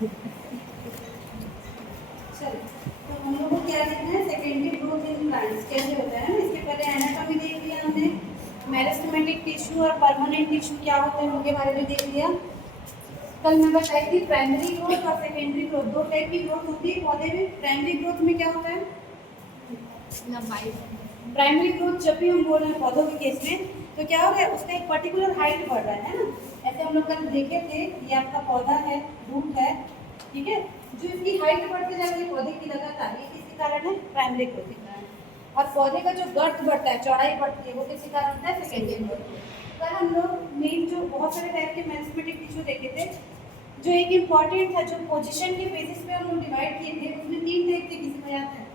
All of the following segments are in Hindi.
चलो, तो हम लोग को क्या देखना है, सेकेंडरी ग्रोथ इन प्लांट्स कैसे होता है ना। इसके पहले एनाटॉमी देख लिया हमने, मेरिस्टेमेटिक टिश्यू और परमानेंट टिश्यू क्या होते हैं उनके बारे में देख लिया। कल मैं बताई थी प्राइमरी ग्रोथ और सेकेंडरी ग्रोथ, दो टाइप की ग्रोथ होती है पौधे में। प्राइमरी ग्रोथ में क्या होता है, लंबाई। प्राइमरी ग्रोथ जब भी हम बोल रहे हैं पौधों के केस में, तो क्या हो गया, उसका एक पर्टिकुलर हाइट बढ़ रहा है ना। ऐसे हम लोग कल देखे थे, ये आपका पौधा है, रूट है, ठीक है, जो इसकी हाइट बढ़ती जा रही है पौधे की लगातार, ये किसके कारण है, प्राइमरी ग्रोथ के कारण। और पौधे का जो गर्थ बढ़ता है, चौड़ाई बढ़ती है, वो किसके कारण होता है, सेकेंडरी ग्रोथ। कल हम लोग मेन जो बहुत सारे टाइप के मेरिस्टेमेटिक टिश्यू देखे थे, जो एक इम्पॉर्टेंट था, जो पोजीशन के बेसिस पे हम लोग डिवाइड किए थे, उसमें 3 टाइप थे, किसी को याद है,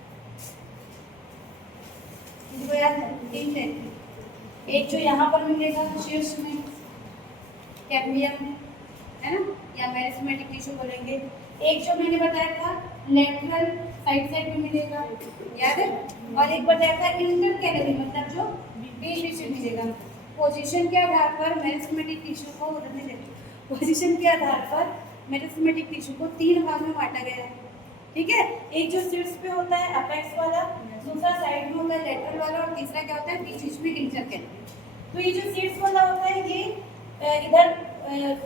किसी को याद है, 3 टाइप थे। एक जो यहाँ पर मिलेगा शीर्ष में, कैम्बियम है ना, या मेरिस्टेमेटिक टिश्यू बोलेंगे। एक जो मैंने बताया था लेटरल साइड साइड में मिलेगा, याद है। और एक बताया था इंटरकैलरी, मतलब जो बीच बीच में मिलेगा। पोजीशन के आधार पर मेरिस्टेमेटिक टिश्यू को पोजीशन के आधार पर मेरिस्टेमेटिक टिश्यू को 3 भाग में बांटा गया है, ठीक है। एक जो शीर्ष पे होता है अपेक्स वाला, दूसरा साइड में होता है लेटरल वाला, और तीसरा क्या होता है, बीच बीच में इंटरकैलरी। तो ये जो शीर्ष वाला होता है, ये इधर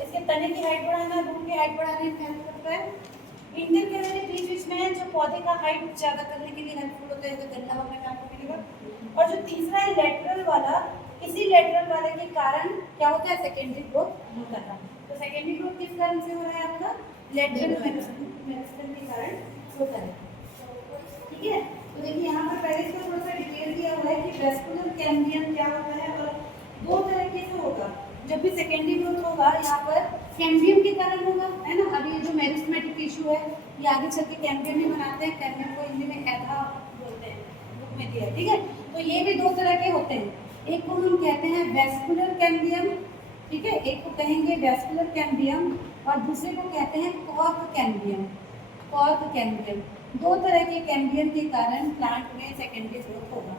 इसके तने की हाइट बढ़ाना, रूट की हाइट बढ़ाने में हेल्प करता है। इंटरकैलरी बीच बीच में है, जो पौधे का हाइट ज्यादा करने के लिए हेल्पफुल होता है, तो गन्ना वगैरह में आपको मिलेगा। और जो तीसरा है लेटरल वाला, इसी लेटरल वाले के कारण क्या होता है, सेकेंडरी ग्रोथ होता है। तो सेकेंडरी ग्रोथ किस कारण से हो रहा है, आपका लेटरल मेरिस्टेम के कारण होता है, ठीक है। तो देखिए यहाँ पर पहले इसका थोड़ा सा डिटेल दिया हुआ है कि वेस्कुलर कैम्बियम क्या होता है, और 2 तरीके से होगा। जब भी सेकेंडरी ग्रोथ होगा, यहाँ पर कैम्बियम के कारण होगा, है ना। अभी ये जो मेरिस्टेमेटिक टिश्यू है, ये आगे चल के कैम्बियम में बनाते हैं, कैम्बियम को हिंदी में एधा बोलते हैं, बुक में दिया है, ठीक है। तो ये भी 2 तरह के होते हैं, एक को हम कहते हैं वेस्कुलर कैम्बियम, ठीक है, एक को कहेंगे वेस्कुलर कैम्बियम, और दूसरे को कहते हैं कॉर्क कैम्बियम। कॉर्क कैम्बियम, 2 तरह के कैम्बियम के कारण प्लांट में सेकेंडरी ग्रोथ होगा।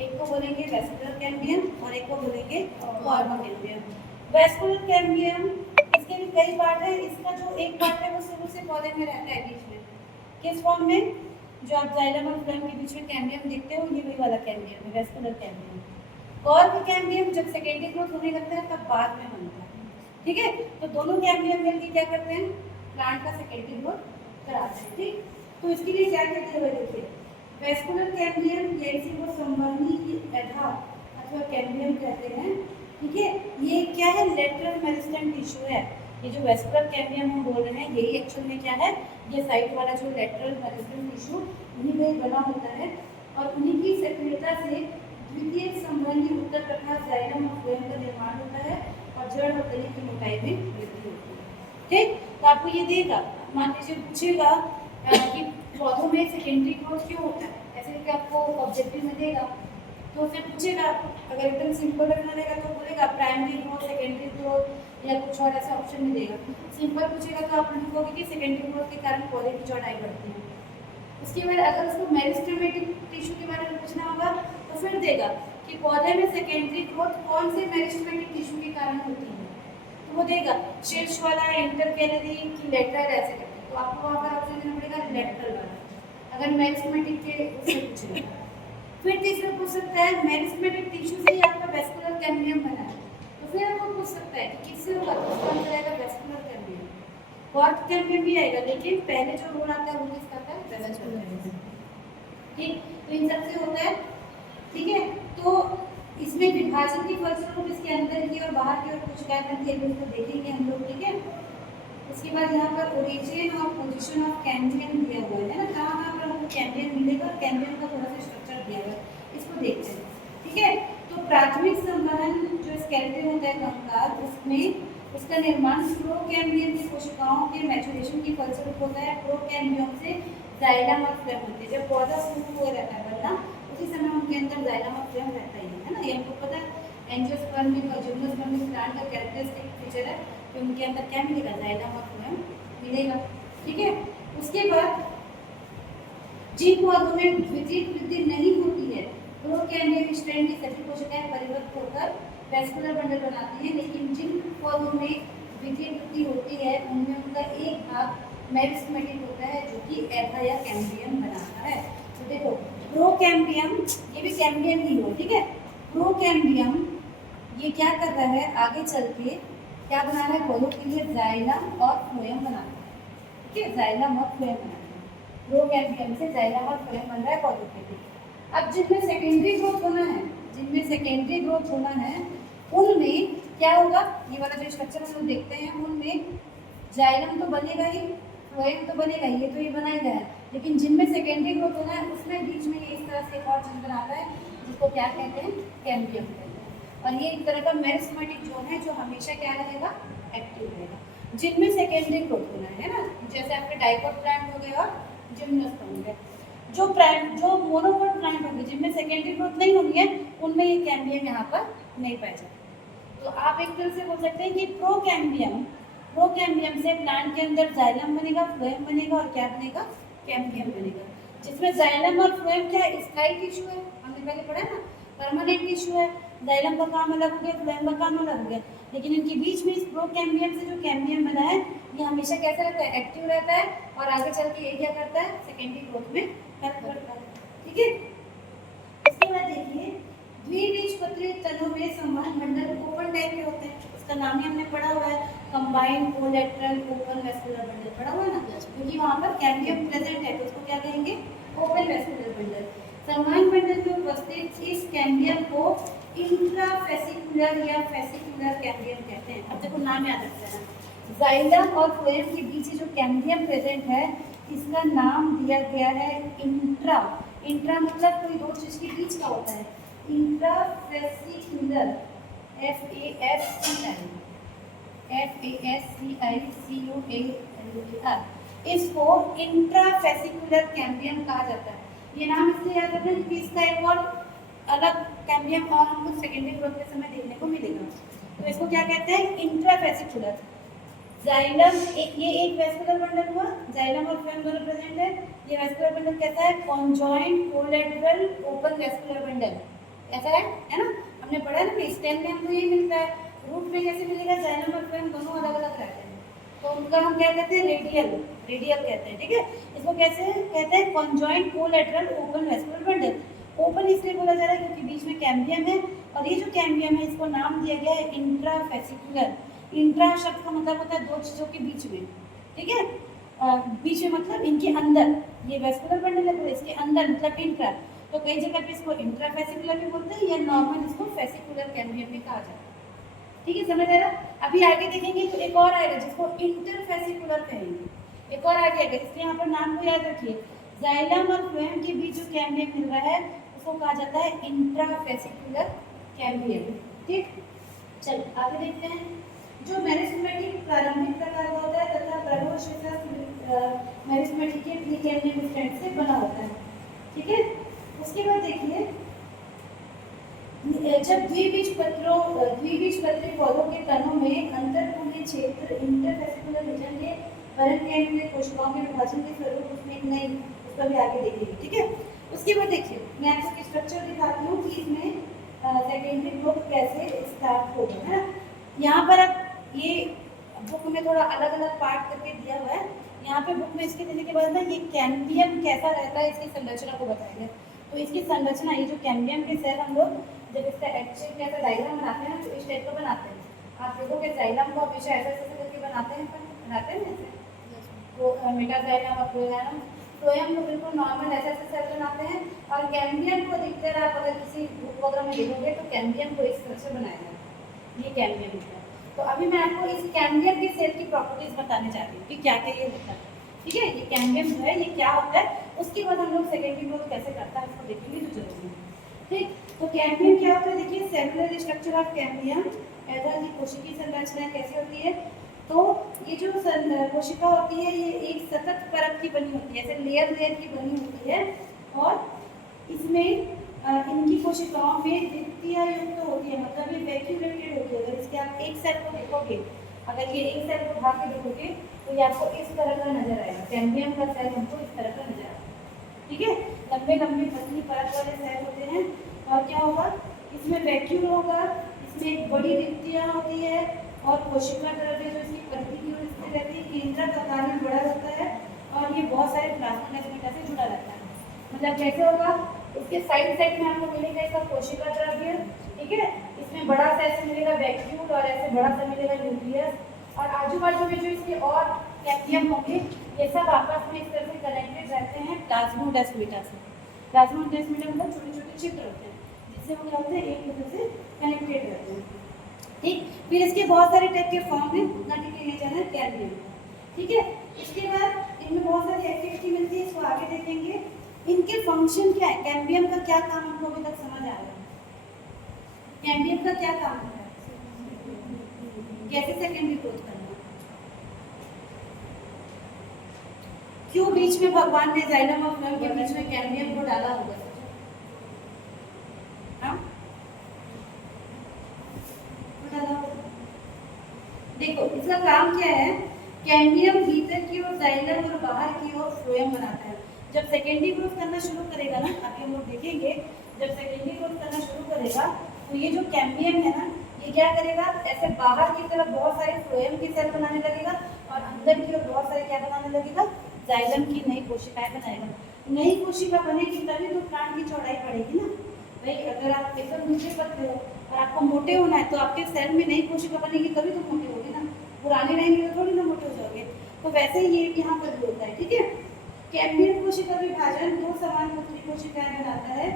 एक को बोलेंगे वेस्कुलर कैम्बियम और एक को बोलेंगे कॉर्क कैम्बियम। वेस्कुलर कैम्बियम, इसके भी कई पार्ट है, इसका जो एक पार्ट है वो शुरू से पौधे में रहता है बीच में, किस फॉर्म में, जो आप जाइलम और फ्लोएम के बीच में कैम्बियम देखते हो, ये वही वाला कैम्बियम है, वेस्कुलर कैम्बियम। कॉर्क कैम्बियम जब सेकेंडरी ग्रोथ होने लगता है तब बाद में बनता है, ठीक है। तो दोनों कैम्बियम मिलकर क्या करते हैं, प्लांट का सेकेंडरी ग्रोथ कराते हैं, ठीक। तो इसके लिए क्या कहते हैं, देखिए वेस्कुलर कैम्बियम, या इसी को संबंधी एधा अथवा कैम्बियम कहते हैं, ठीक है। ये क्या है, लेटरल मेरिस्टेम टिश्यू है। ये जो वेस्कुलर कैम्बियम हम बोल रहे हैं, यही एक्चुअल में क्या है, ये साइड वाला जो लेटरल मेरिस्टेम टिश्यू उन्हीं में बना होता है, और उन्हीं की सक्रियता से द्वितीय संबंधी उत्तर प्रकाश जाइलम और फ्लोएम का निर्माण होता है, और जड़ और तने की मोटाई में वृद्धि होती है, ठीक। तो आपको ये देगा, मान लीजिए पूछेगा कि पौधों में सेकेंडरी ग्रोथ क्यों होता है, ऐसे कि आपको ऑब्जेक्टिव में देगा, तो उससे पूछेगा, अगर एकदम सिंपल रखना रहेगा तो बोलेगा प्राइमरी ग्रोथ, सेकेंडरी ग्रोथ, या कुछ और ऐसा ऑप्शन में देगा। सिंपल पूछेगा तो आप लिखोगे कि सेकेंडरी ग्रोथ के कारण पौधे की चौड़ाई बढ़ती है। उसके बाद अगर उसको मेरिस्टेमेटिक टिश्यू के बारे में पूछना होगा तो फिर देगा कि पौधे में सेकेंडरी ग्रोथ कौन से मेरिस्टेमेटिक टिश्यू के कारण होती है, तो वो देगा शीर्ष वाला, इंटरकैलरी की लेटरल, ऐसे करके। तो आपको वहाँ पर ऑप्शन देना पड़ेगा लेटरल वाला, अगर मेरिस्टेमेटिक के उससे पूछेगा। फिर तीसरा पूछ सकता है मेरिस्टेमेटिक टिश्यू से ही आपका वेस्कुलर कैम्बियम बना है, तो फिर आपको पूछ सकता है कि किससे होगा, तो उसका आंसर आएगा वेस्कुलर कैम्बियम। कॉर्क कैम्बियम भी आएगा, लेकिन पहले जो रोल आता है वो किसका आता है, वेस्कुलर कैम्बियम, ठीक। तो इन सबसे होता है, ठीक है। तो इसमें विभाजन की फलस्वरूप इसके अंदर की और बाहर की ओर कोशिकाएं बनती है, उसको देखेंगे हम लोग, ठीक है। उसके बाद यहाँ पर ओरिजिन और पोजीशन ऑफ कैम्बियम दिया हुआ है ना, कहाँ पर हमको कैम्बियम मिलेगा, कैम्बियम का थोड़ा सा स्ट्रक्चर दिया हुआ है, इसको देखते हैं, ठीक है। तो प्राथमिक संवहन जो स्केलेटन होता है कंकाल, उसमें उसका निर्माण प्रोकैम्बियम की कोशिकाओं के मैचुरेशन की फलस्वरूप होता है। प्रोकैम्बियम से जाइलम और फ्लोएम होते हैं। जब पौधा शुरू हो रहता है बनना, उसी समय उनके अंदर जाइलम और फ्लोएम रहता ही है ना, ये हमको पता है। एंजियोस्पर्मिक और जिम्नोस्पर्मिक प्लांट का कैरेक्टरिस्टिक फीचर है कि उनके अंदर क्या मिलेगा, जाइलम और फ्लोएम मिलेगा, ठीक है। उसके बाद जिन पौधों में द्वितीयक वृद्धि नहीं होती है, प्रोकैम्बियम स्ट्रैंड की सभी कोशिकाएं परिवर्तित होकर वेस्कुलर बंडल बनाती हैं, लेकिन जिन पौधों में द्वितीयक वृद्धि होती है उनमें उनका एक भाग मेरिस्टेमेटिक होता है जो कि एथा या कैम्बियम बनाता है। तो देखो प्रोकैम्बियम, ये भी कैम्बियम ही हो, ठीक है। प्रोकैम्बियम ये क्या कर रहा है, आगे चल के क्या बना रहा है, पौधों के लिए जाइलम और फ्लोएम बना रहा है, ठीक है। जाइलम और फ्लोएम बना रहा है, प्रोकैम्बियम से जाइलम और फ्लोएम बन रहा है पौधों के लिए। अब जिनमें सेकेंडरी ग्रोथ होना है, जिनमें सेकेंडरी ग्रोथ होना है, उनमें क्या होगा, ये वाला जो स्ट्रक्चर हम लोग देखते हैं, उनमें जाइलम तो बनेगा ही, फ्लोएम तो बनेगा ही, ये तो ये बना ही गया है। लेकिन जिनमें सेकेंडरी ग्रोथ होना है, उसमें बीच में ये इस तरह से एक और चीज बनाता है, जिसको क्या कहते हैं, कैम्बियम कहते हैं। और ये एक तरह का मेरिस्टेमेटिक जोन है जो हमेशा क्या रहेगा, एक्टिव रहेगा। जिनमें सेकेंडरी ग्रोथ होना है ना, जैसे आपके डाइकोट प्लांट हो गए और जिम्नोस्पर्म हो गए। जो मोनोकोट प्लांट होंगे, जिनमें सेकेंडरी ग्रोथ नहीं होनी है, उनमें ये कैम्बियम यहाँ पर नहीं पाया जाता। तो आप एक तरह से बोल सकते हैं कि प्रोकैम्बियम से प्लांट के अंदर जाइलम बनेगा, फ्लोएम बनेगा और क्या बनेगा, कैम्बियम बनेगा। जिसमें जाइलम और फ्लोएम क्या है, स्थायी टिश्यू है, हमने पहले पढ़ा है ना, परमानेंट टिश्यू है। जाइलम का काम अलग हो गया, फ्लोएम का काम अलग हो गया, लेकिन इनके बीच में इस प्रोकैम्बियम से जो कैम्बियम बना है, ये हमेशा कैसा रहता है, एक्टिव रहता है और आगे चल के ये क्या करता है, सेकेंडरी ग्रोथ में हेल्प करता है, ठीक है। इसके बाद देखिए द्विबीजपत्री तनों में समान मंडल ओपन टाइप के होते हैं, उसका नाम ही हमने पढ़ा हुआ है, combined collateral open vascular bundle पढ़ा हुआ है ना, क्योंकि वहाँ पर कैम्बियम प्रेजेंट है, तो उसको क्या कहेंगे, ओपन वेस्कुलर बंडल। समान बंडल में उपस्थित इस कैम्बियम को इंट्राफेसिकुलर या फेसिकुलर कैम्बियम कहते हैं। अब देखो नाम याद रख लेना, जाइलम और फ्लोएम के बीच जो कैम्बियम प्रेजेंट है, इसका नाम दिया गया है इंट्रा। इंट्रा मतलब कोई दो चीज के बीच का होता है, इंट्राफेसिकुलर, FASCICULAR, इसको इंट्राफेसिकुलर कैम्बियम कहा जाता है। ये नाम इसलिए याद रखना क्योंकि इसका एक और अलग कैम्बियम और हमको सेकेंडरी ग्रोथ के समय देखने को मिलेगा। तो इसको क्या कहते हैं, इंट्राफेसिकुलर। जाइलम ये एक वेस्कुलर बंडल हुआ, जाइलम और फ्लोएम दोनों प्रेजेंट है। ये वेस्कुलर बंडल कैसा है, conjoint collateral open vascular bundle ऐसा है ना, हमने पढ़ा है ना, स्टेम में हमको यही मिलता है। रूट में कैसे मिलेगा, जाइलम और फ्लोएम दोनों अलग अलग रहते हैं, तो उनका हम क्या कहते हैं, रेडियल कहते हैं, ठीक है। इसको कैसे कहते हैं, conjoint collateral open vascular bundle. Open इसलिए बोला जा रहा है क्योंकि बीच में कैम्बियम है, और ये जो कैम्बियम है इसको नाम दिया गया है इंट्राफेसिकुलर। इंट्रा शब्द का मतलब होता है दो चीजों के बीच में, ठीक है। बीच में मतलब इनके अंदर, ये वेस्कुलर बंडल है तो इसके अंदर मतलब इंट्रा, तो कई जगह पे इसको इंट्राफेसिकुलर भी बोलते हैं या नॉर्मल इसको फेसिकुलर कैम्बियम भी कहा जाता है, ठीक है, समझ आएगा। अभी आगे देखेंगे तो एक और आएगा जिसको इंटरफेसिकुलर कहेंगे, एक और आगे आएगा, इसलिए यहाँ पर नाम को याद रखिए। जाइलम और फ्लोएम के बीच जो कैम्बियम मिल रहा है उसको कहा जाता है इंट्राफेसिकुलर कैम्बियम, ठीक। चलो आगे देखते हैं। जो मेरिस्टेमेटिक प्रारंभिक प्रकार का होता है तथा प्रभुशेषा मेरिस्टेमेटिक के प्रीकैम्बियम स्ट्रैंड से बना होता है, ठीक है। उसके बाद देखिए, जब द्विबीजपत्री पौधों के तनों में अंतरकुलीय क्षेत्र इंटरफेसिकुलर रीजन के परम में कोशिकाओं के विभाजन के स्वरूप उसमें एक नई, उसका भी आगे देखेंगे, ठीक है। उसके बाद देखिए मैं आपको स्ट्रक्चर दिखाती हूँ कि इसमें सेकेंडरी ग्रोथ कैसे स्टार्ट होगा, है ना। यहाँ पर अब ये बुक में थोड़ा अलग अलग पार्ट करके दिया हुआ है, यहाँ पे बुक में इसके देने के बाद ना ये कैम्बियम कैसा रहता है इसकी संरचना को बताया गया। तो इसकी संरचना, ये जो कैम्बियम के सेल हम लोग जब इसका एक्चुअल कैसा डायग्राम बनाते हैं तो इस टाइप का बनाते हैं। आप देखोगे जाइलम को हमेशा ऐसा ऐसा करके बनाते हैं ना ऐसे, तो मेटाजाइलम और फ्लोएम को बिल्कुल नॉर्मल ऐसे ऐसे सेल बनाते हैं, और कैम्बियम को अधिकतर आप अगर किसी बुक वगैरह में देखोगे तो कैम्बियम को इस तरह से बनाया जाता है, ये कैम्बियम है। तो अभी मैं आपको इस कैम्बियम के सेल की प्रॉपर्टीज बताने चाहती हूँ कि क्या क्या ये होता है, ठीक है। ये कैम्बियम जो है ये क्या होता है, उसके बाद हम लोग सेकेंडरी ग्रोथ कैसे करता है इसको देखेंगे तो जरूरी है, ठीक। तो कैम्बियम क्या होता है, देखिए सेलुलर स्ट्रक्चर ऑफ कैम्बियम, ऐसा की कोशिकीय संरचना कैसे होती है। तो ये जो कोशिका होती है ये एक सतत परत की बनी होती है, ऐसे लेयर लेयर की बनी होती है, और इसमें इनकी कोशिकाओं में द्वितीय युक्त होती है, मतलब ये वैक्यूलेटेड होती है। अगर इसके आप एक सेल को देखोगे, अगर ये एक सेल को उठा के देखोगे तो ये आपको इस तरह का नजर आएगा, कैम्बियम का सेल हमको इस तरह का नजर आएगा, ठीक है। लंबे लंबे पतली परत वाले सेल होते हैं, और क्या होगा इसमें वैक्यूल होगा, इसमें एक बड़ी रिक्तियाँ होती है, और कोशिका द्रव्य जो इसकी परिधि की ओर स्थित रहती है केंद्रक आकार में बड़ा होता है, और ये बहुत सारे प्लाज्मोडेस्माटा से जुड़ा रहता है। मतलब कैसे होगा, इसके साइड में आपको मिलेगा इसका कोशिका द्रव्य, ठीक है, इसमें बड़ा सा ऐसे मिलेगा वैक्यूल और ऐसे बड़ा सा मिलेगा न्यूक्लियस, और आजू बाजू में जो इसके और कैम्बियम होंगे ये सब आपस में इस तरह से कनेक्टेड रहते हैं प्लाज्मोडेस्माटा से। प्लाज्मोडेस्माटा मतलब छोटे छोटे चित्र होते हैं जिससे वो क्या होते हैं, एक दूसरे से कनेक्टेड रहते हैं, ठीक। फिर इसके बहुत सारे टाइप के फॉर्म हैं, उतना डिटेल नहीं जाना है, कैम्बियम, ठीक है। इसके बाद इनमें बहुत सारी एक्टिविटी मिलती है, इसको आगे देखेंगे। इनके फंक्शन क्या है, कैम्बियम का क्या काम हमको अभी तक समझ आ रहा है, कैम्बियम का क्या काम है, कैसे सेकेंडरी ग्रोथ करना, क्यों बीच में भगवान ने जाइलम और फ्लोएम के बीच में कैम्बियम को डाला होगा, हाँ डाला होगा। देखो इसका काम क्या है, कैम्बियम भीतर की ओर जाइलम और बाहर की ओर फ्लोएम बनाता है। जब सेकेंडरी ग्रोथ करना शुरू करेगा ना, अभी हम लोग देखेंगे, जब सेकेंडरी ग्रोथ करना शुरू करेगा तो ये जो कैम्बियम है ना, ये क्या करेगा, ऐसे बाहर की तरफ बहुत सारे फ्लोएम की सेल बनाने लगेगा और अंदर की ओर बहुत सारे क्या बनाने लगेगा, जाइलम की नई कोशिकाएं बनाएगा। नई कोशिका बनेगी तभी तो प्लांट की चौड़ाई बढ़ेगी ना भाई। अगर आप एकदम दूसरे पतले हो और आपको मोटे होना है तो आपके सेल में नई कोशिका बनेगी तभी तो मोटे होगे ना, पुराने रहेंगे तो थोड़ी ना मोटे हो जाओगे। तो वैसे ही ये यहाँ पर भी होता है, ठीक है। कैम्बियम कोशिका विभाजन दो समान पुत्री कोशिकाएं बनाता है।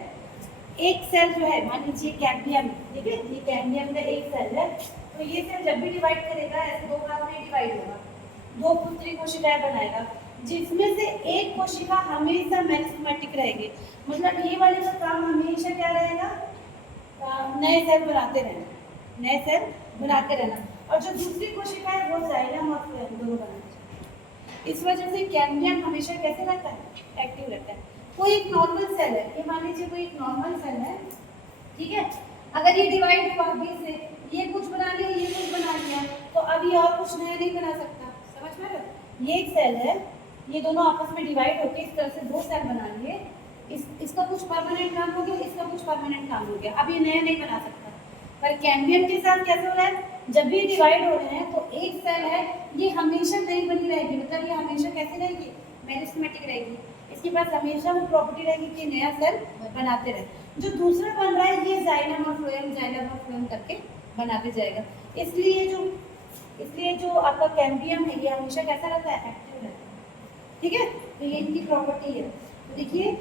एक सेल जो है, मान लीजिए कैम्बियम, ठीक है, ये कैम्बियम का एक सेल है, तो ये सेल जब भी डिवाइड करेगा ऐसे दो भाग में डिवाइड होगा, दो पुत्री कोशिकाएं बनाएगा, जिसमें से एक कोशिका हमेशा मेरिस्टेमेटिक रहेगी। मतलब ये वाले का काम हमेशा क्या रहेगा, नए सेल बनाते रहना, नए सेल बनाते रहना, और जो दूसरी कोशिका है वो जाइलम और फ्लोएम दोनों बनाना। इस वजह से कैम्बियम हमेशा कैसे रहता है, एक्टिव रहता है। कोई एक नॉर्मल सेल है, ये मान लीजिए कोई एक नॉर्मल सेल है, ठीक है, अगर ये डिवाइड हुआ बीच से, ये कुछ बना लिया, ये कुछ बना लिया, तो अब ये और कुछ नया नहीं बना सकता, समझ में आ रहा है। ये एक सेल है, ये दोनों आपस में डिवाइड होकर इस तरह से दो सेल बना लिए, इसका कुछ परमानेंट काम हो गया, इसका कुछ परमानेंट काम हो गया, अब ये नया नहीं बना सकता। पर कैम्बियम के साथ कैसे हो रहा है, जब भी डिवाइड हो रहे हैं तो एक सेल है ये हमेशा नई बनी रहेगी, मतलब ये हमेशा कैसी रहेगी, मेरिस्टेमेटिक रहेगी, इसके पास हमेशा वो प्रॉपर्टी रहेगी कि नया सेल बनाते रहे। जो दूसरा बन रहा है ये जाइलम और फ्लोएम करके बनाते जाएगा। इसलिए जो आपका कैम्बियम है ये हमेशा कैसा रहता है, एक्टिव रहता है, ठीक है। तो ये इनकी प्रॉपर्टी है। तो देखिए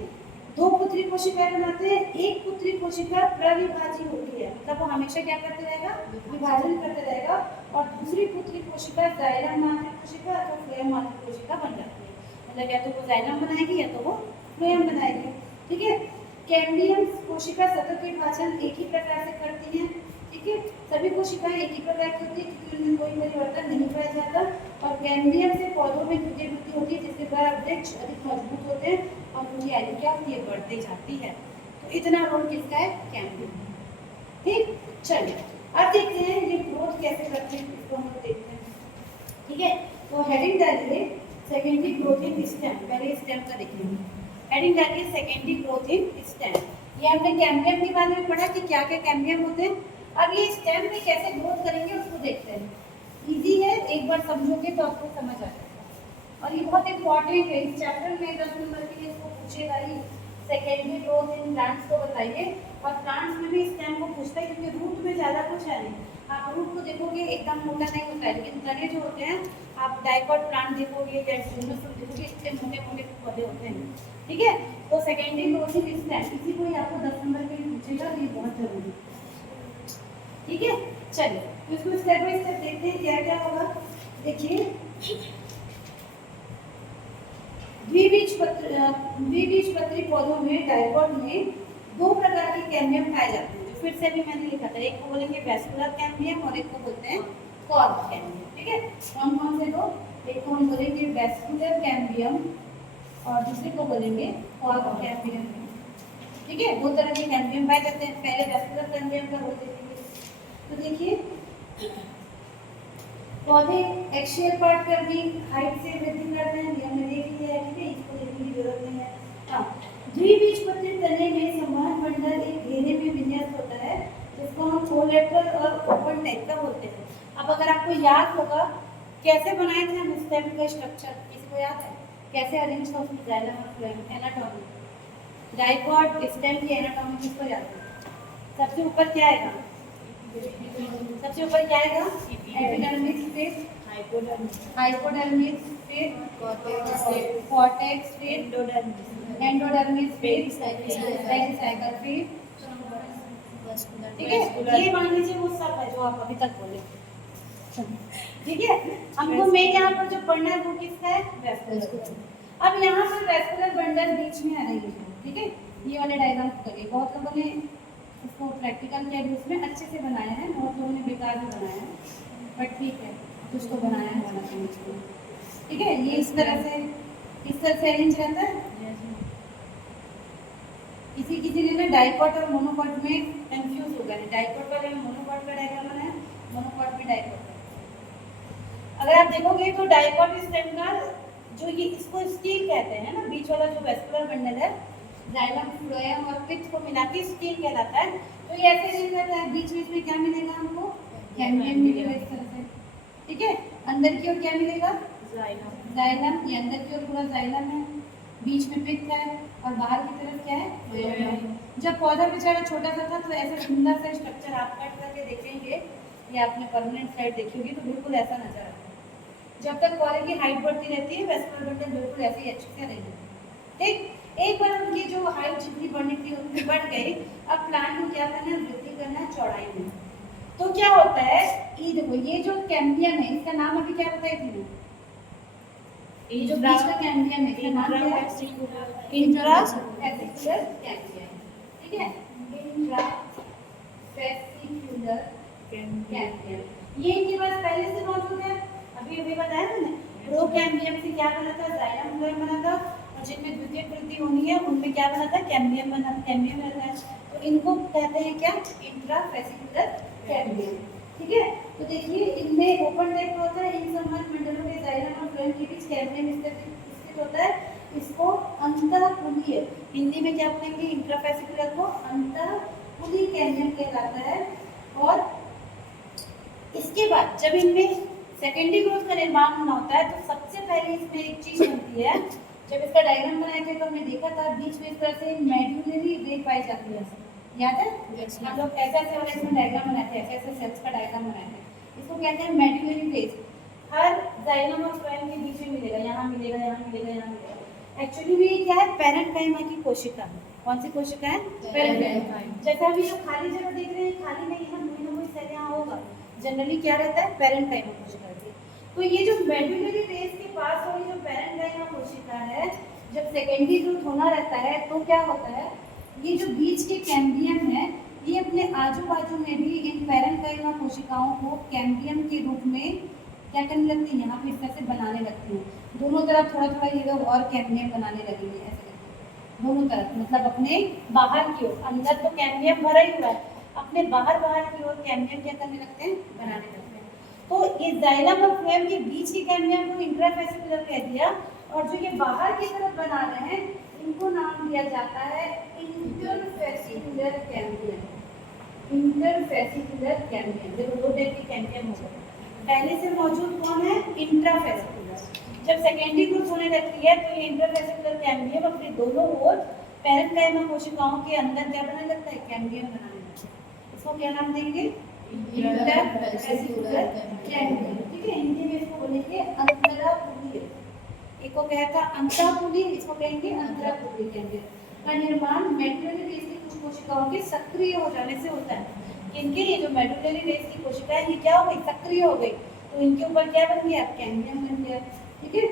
दो पुत्री कोशिकाएं बनाते हैं, एक पुत्री कोशिका प्रविभाजी होती है, मतलब वो हमेशा क्या करते रहेगा, विभाजन करते रहेगा, और दूसरी पुत्री कोशिका जाइलम मात्र कोशिका अथवा फ्लोएम मात्र कोशिका बन जाती है। मतलब या तो वो जाइलम बनाएगी या तो वो फ्लोएम बनाएगी, ठीक है। कैम्बियम कोशिका सतत विभाजन एक ही प्रकार से करती हैं, ठीक है, सभी कोशिकाएं एक ही प्रकार की होती है क्योंकि उनमें कोई परिवर्तन नहीं पाया जाता। और कैम्बियम से पौधों में द्वितीय वृद्धि होती है जिसके द्वारा वृक्ष अधिक मजबूत होते हैं और उनकी आयु क्या होती है, बढ़ते जाती है। तो इतना रोल किसका है, कैम्बियम, ठीक। चलिए अब देखते हैं ये ग्रोथ कैसे करते हैं, इसको हम देखते हैं, ठीक है। तो हेडिंग डालिए सेकेंडरी ग्रोथ इन स्टेम, पहले स्टेम का देखेंगे। हेडिंग डालिए सेकेंडरी ग्रोथ इन स्टेम। ये हमने कैम्बियम के बारे में पढ़ा कि क्या क्या कैम्बियम होते हैं। अब ये स्टेम में कैसे ग्रोथ करेंगे उसको देखते हैं। इजी है, एक बार समझोगे तो आपको समझ आ जाएगा। और ये बहुत इंपॉर्टेंट है, इस चैप्टर में 10 नंबर के लिए इसको पूछेगा ही, सेकेंडरी ग्रोथ इन प्लांट्स को बताइए। और प्लांट्स में भी स्टेम को पूछता है क्योंकि रूट में ज़्यादा कुछ है नहीं। आप रूट को देखोगे एकदम मोटा नहीं होता है, लेकिन तने जो होते हैं, आप डाइकॉट प्लांट देखोगे या देखोगे, इतने मोटे मोटे पौधे होते हैं, ठीक है। तो सेकेंडरी ग्रोथ इन स्टेम इसी को ही आपको 10 नंबर के लिए पूछेगा, ये बहुत जरूरी है, ठीक है। चलिए तो इसको स्टेप बाय स्टेप देखते हैं क्या क्या होगा। देखिए द्विबीजपत्री पौधों में, डाइकॉट में दो प्रकार के कैम्बियम पाए जाते हैं, जो फिर से भी मैंने लिखा था। एक को बोलेंगे वेस्कुलर कैम्बियम और एक को बोलते हैं कॉर्क कैम्बियम, ठीक है। कौन कौन से दो, एक को हम बोलेंगे वेस्कुलर कैम्बियम और दूसरे को बोलेंगे कॉर्क कैम्बियम, ठीक है। दो तरह के कैम्बियम पाए जाते हैं। पहले वेस्कुलर कैम्बियम का रोल देखेंगे। तो देखिए पौधे एक्सियल पार्ट पर भी हाइट से वृद्धि करते हैं, ये हमने देख लिया है, ठीक है, इसको देखने की जरूरत नहीं है। हाँ, द्विबीजपत्री तने में संवहन मंडल एक घेरे में विन्यास होता है जिसको हम कोलेटरल और ओपन टाइप का बोलते हैं। अब अगर आपको याद होगा कैसे बनाए थे हम स्टेम का स्ट्रक्चर, किसको याद है, कैसे अरेंज होती है जाइलम और फ्लोएम, एनाटॉमी, डाइकॉट स्टेम की एनाटॉमी किसको जाती है? सबसे ऊपर क्या आएगा? सबसे ऊपर क्या आएगा? एपिडर्मिस, फिर हाइपोडर्मिस, फिर कॉर्टेक्स, फिर एंडोडर्मिस, फिर पेरिसाइकल, फिर ठीक है। ये मान लीजिए वो सब है जो आप अभी तक बोले, ठीक है। हमको मेन यहाँ पर जो पढ़ना है वो किसका है? वेस्कुलर। अब यहाँ पर वेस्कुलर बंडल बीच में आ रही है, ठीक है। ये वाले डायग्राम करिए, बहुत लोगों ने इसको प्रैक्टिकल के रूप में अच्छे से बनाया है, बहुत लोगों ने बेकार भी बनाया है, बट ठीक है कुछ तो बनाया है वाला समझ के, ठीक है। ये इस तरह से अरेंज रहता है। किसी ने ना डाइकॉट और मोनोकॉट में कंफ्यूज हो गए, डाइकॉट वाले में मोनोकॉट का डायग्राम बनाया, मोनोकॉट में डाइकॉट का। अगर आप देखोगे तो डाइकॉट स्टेम का जो ये इसको स्टील कहते हैं ना, बीच वाला जो वेस्कुलर बंडल है, जाइलम फ्लोएम और पित्त को मिला के स्टील कहलाता है। तो ये ऐसे नहीं रहता है, बीच बीच में क्या मिलेगा हमको? कैम्बियम मिलेगा इस तरह से, ठीक है। अंदर की ओर क्या मिलेगा? जाइलम, ये अंदर की ओर पूरा जाइलम है, बीच में पित्त है और बाहर की तरफ क्या है? जब पौधा बेचारा छोटा सा था तो ऐसा सुंदर सा स्ट्रक्चर आप कट करके देखेंगे या आपने परमानेंट साइड देखी होगी तो बिल्कुल ऐसा नजर आता है। जब तक पौधे की हाइट बढ़ती रहती है वेस्कुलर बंडल बिल्कुल ऐसे ही अच्छे से रहेगा, ठीक। एक बार उनकी जो हाइट जितनी बढ़नी थी उतनी बढ़ गई, अब प्लांट को क्या करना है? वृद्धि करना है चौड़ाई में। तो क्या होता है, ये देखो ये जो कैम्बियम है इसका नाम अभी क्या बताई थी मैं? ये जो बीच का कैम्बियम है इसका नाम क्या है? इंट्राफेसिकुलर कैम्बियम, ठीक है। इंट्राफेसिकुलर कैम्बियम ये इनके पास पहले से मौजूद है, अभी बताया मैंने। प्रोकैम्बियम से क्या बना था? जाइलम फ्लोएम बना था, और जिनमें द्वितीयक वृद्धि होनी है उनमें क्या बना था? कैम्बियम बना, कैम्बियम रहता है। तो इनको कहते हैं क्या? इंट्राफेसिकुलर कैम्बियम, ठीक है। तो देखिए इनमें ओपन टाइप का होता है, इन संबंध मंडलों के जाइलम और फ्लोएम के बीच कैम्बियम स्थित होता है। इसको अंतःपुलीय, हिंदी में क्या बोलेंगे? इंट्राफेसिकुलर को अंतःपुलीय कैम्बियम कहलाता है। और इसके बाद जब इनमें सेकेंडरी ग्रोथ का निर्माण होना होता है तो सबसे पहले इसमें एक चीज बनती है। जब इसका डायग्राम बनाए थे तो हमने देखा था बीच में इस तरह से मेड्यूलरी वेव पाई जाती है, याद है? हम लोग ऐसे ऐसे वाले इसमें डायग्राम बनाए थे, ऐसे ऐसे सेल्स का डायग्राम बनाए थे। इसको कहते हैं मेड्यूलरी वेव। हर जाइलम और फ्लोएम के बीच में मिलेगा, यहाँ मिलेगा, यहाँ मिलेगा, यहाँ मिलेगा। एक्चुअली में ये क्या है? पैरेन्काइमा की कोशिका। कौन सी कोशिका है? पैरेन्काइमा। जैसे अभी जो खाली जगह देख रहे हैं, खाली में यहाँ कोई सेल यहाँ होगा, जनरली क्या रहता है? पैरेन्काइमा कोशिका रहती है। तो ये जो मेडुलरी बेस के पास वाली जो पैरेन्काइमा कोशिका है, जब सेकेंडरी ग्रोथ होना रहता है तो क्या होता है? ये जो बीच के कैम्बियम है ये अपने आजू बाजू में भी इन पैरेन्काइमा कोशिकाओं को कैम्बियम के रूप में क्या करने लगती है? यहाँ पे इस तरह से बनाने लगती हैं। दोनों तरफ थोड़ा थोड़ा ये लोग और कैम्बियम बनाने लगेंगे ऐसे करके, दोनों तरफ, मतलब अपने बाहर की ओर। अंदर तो कैम्बियम भरा ही हुआ है, अपने बाहर की ओर कैम्बियम क्या करने लगते हैं? बनाने लगते हैं। तो ये जाइलम और फ्लोएम के बीच के कैम्बियम को इंट्राफेसिकुलर कह दिया, और जो ये बाहर की तरफ बना रहे हैं इनको नाम दिया जाता है इंटरफेसिकुलर कैम्बियम। इंटरफेसिकुलर कैम्बियम, देखो दो टाइप के कैम्बियम हो गए। पहले से मौजूद कौन है? इंट्राफेसिकुलर। जब सेकेंडरी ग्रोथ होने लगती है तो ये इंटरफेसिकुलर कैम्बियम अपने दोनों ओर पैरेन्काइमा कोशिकाओं के अंदर क्या बनाने लगता है? कैम्बियम बनाने लगता है। इसको क्या नाम देंगे? इंटरफेसिकुलर कैम्बियम, ठीक है। हिंदी में इसको बोलेंगे अंतरापुलीय। एक को कहता है अंतरापुलीय, इसको कहेंगे अंतरापुलीय कैम्बियम। का निर्माण मेडुलरी बेस की कुछ कोशिकाओं के सक्रिय हो जाने से होता है। इनके ये जो मेडुलरी बेस की कोशिका है ये क्या हो गई? सक्रिय हो गई, तो इनके ऊपर क्या बन गया? कैम्बियम बन गया, ठीक है।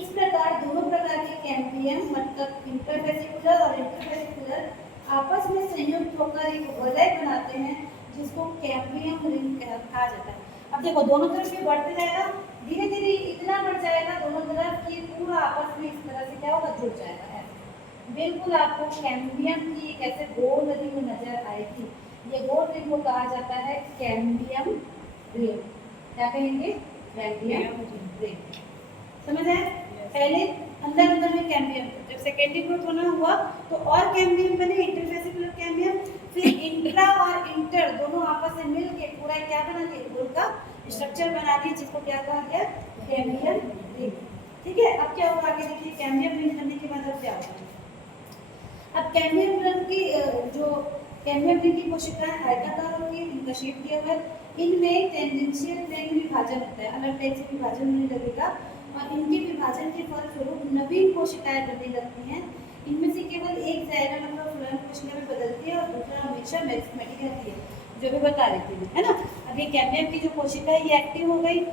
इस प्रकार दोनों प्रकार के कैम्बियम, मतलब इंटरफेसिकुलर और इंटरफेसिकुलर, आपस में संयुक्त होकर एक वलय बनाते हैं जिसको कैम्बियम रिंग कहा जाता है। अब देखो दोनों तरफ ये बढ़ते जाएगा, धीरे धीरे इतना बढ़ जाएगा दोनों तरफ कि पूरा आपस में इस तरह से क्या होगा? जुड़ जाएगा। बिल्कुल आपको कैम्बियम की एक ऐसे गोल रिंग नजर आएगी। ये गोल रिंग को कहा जाता है कैम्बियम रिंग। क्या कहेंगे? Cambium ring. समझ आए? पहले अंदर अंदर में कैम्बियम, जब सेकेंडरी ग्रोथ होना हुआ तो और कैम्बियम बने, इंटरफेसिकुलर कैम्बियम। फिर इंट्रा और इंटर दोनों आपस में मिल के पूरा क्या बना दिए? गोल का स्ट्रक्चर बना दिए, जिसको क्या कहा गया? Cambium ring. ठीक है, अब क्या होगा आगे देखिए, कैम्बियम रिंग करने के बाद अब क्या होगा। अब कैम्बियम रिंग की जो कैम्बियम रिंग की कोशिकाएं आयताकार होती है, इनका शेप दिया हुआ है। इनमें टेंजेंशियल प्लेन विभाजन होता है, अलग प्लेन से विभाजन होने लगेगा और इनके विभाजन के फलस्वरूप नवीन कोशिकाएं बनने लगती हैं। इनमें से केवल एक जाइलम अथवा फ्लोएम कोशिका में बदलती है और दूसरा हमेशा मेरिस्टेमेटिक रहती है, जो भी बता रही थी, है ना। अब ये कैम्बियम की जो कोशिका है ये एक्टिव हो गई,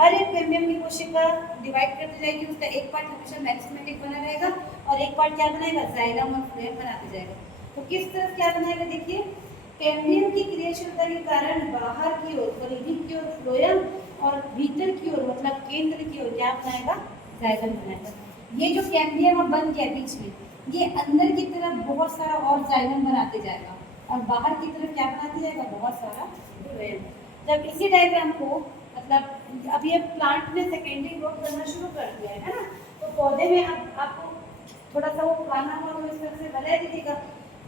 हर एक कैम्बियम की कोशिका डिवाइड करती जाएगी, उसका एक पार्ट हमेशा मेरिस्टेमेटिक बना रहेगा और एक पार्ट क्या बनाएगा, जाइलम और फ्लोएम बनाते जाएगा। तो किस तरह क्या बनाएगा देखिए, कैम्बियम की क्रियाशीलता के कारण बाहर की ओर, परिधि की ओर फ्लोएम और भीतर की ओर मतलब केंद्र की ओर क्या बनाएगा, जाइलम बनाएगा। ये जो कैम्बियम अब बन गया बीच में, ये अंदर की तरफ बहुत सारा और जाइलम बनाते जाएगा और बाहर की तरफ क्या बनाते जाएगा, बहुत सारा फ्लोएम। जब इसी डायग्राम को मतलब अब ये प्लांट ने सेकेंडरी ग्रोथ करना शुरू कर दिया है ना, तो पौधे में अब आपको थोड़ा सा वो खाना हुआ तो इस तरह से बनाया दिखेगा।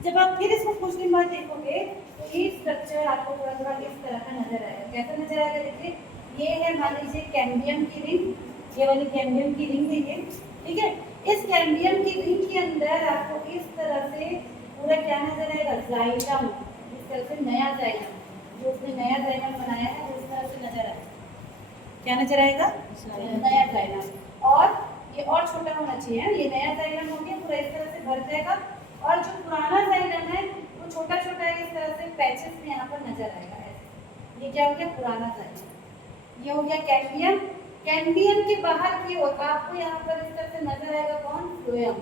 जब आप फिर इसको कुछ दिन बाद देखोगे तो ये स्ट्रक्चर आपको थोड़ा थोड़ा इस तरह का नजर आएगा। कैसा नजर आएगा देखिए, ये है मान लीजिए कैम्बियम की रिंग, ये वाली कैम्बियम की रिंग है ये, ठीक है। इस कैम्बियम की रिंग के अंदर आपको इस तरह से पूरा क्या नजर आएगा, जाइलम, इस तरह से नया जाइलम, जो उसने नया जाइलम बनाया है वो इस तरह से नजर आएगा। क्या नजर आएगा, नया जाइलम। और ये और छोटा होना चाहिए, ये नया जाइलम हो गया, पूरा इस तरह से भर जाएगा और जो पुराना जाइलम है वो छोटा छोटा इस तरह से पैचेस में यहाँ पर नजर आएगा ऐसे। ये क्या हो गया, पुराना जाइलम। ये हो गया कैम्बियम। कैम्बियम के बाहर की ओर आपको यहाँ पर इस तरह से नजर आएगा कौन, फ्लोएम।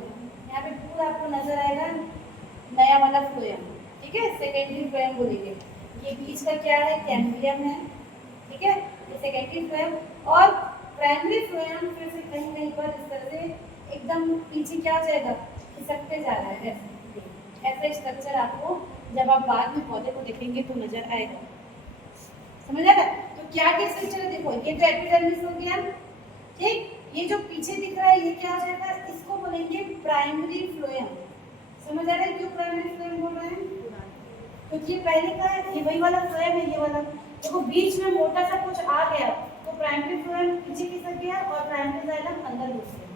यहाँ पे पूरा आपको नजर आएगा नया वाला फ्लोएम, ठीक है, सेकेंडरी फ्लोएम बोलेंगे। ये बीच का क्या है, कैम्बियम है, ठीक है, ये सेकेंडरी फ्लोएम। और प्राइमरी फ्लोएम फिर से कहीं कहीं पर इस तरह से एकदम पीछे क्या हो जाएगा, खिसकते जा रहा है ऐसा स्ट्रक्चर आपको जब आप बाद में पौधे को देखेंगे तो नजर आएगा। समझ आ रहा है। तो क्या क्या स्ट्रक्चर है देखो, ये तो एपिडर्मिस हो गया, ठीक। ये जो पीछे दिख रहा है ये क्या हो जाएगा, इसको बोलेंगे प्राइमरी फ्लोएम। समझ आ रहा है क्यों प्राइमरी फ्लोएम बोल रहे हैं, क्योंकि पहले का है ये वही वाला फ्लोएम है, ये वाला देखो बीच में मोटा सा कुछ आ गया तो प्राइमरी फ्लोएम पीछे खिसक गया और प्राइमरी जाइलम अंदर घुस गया।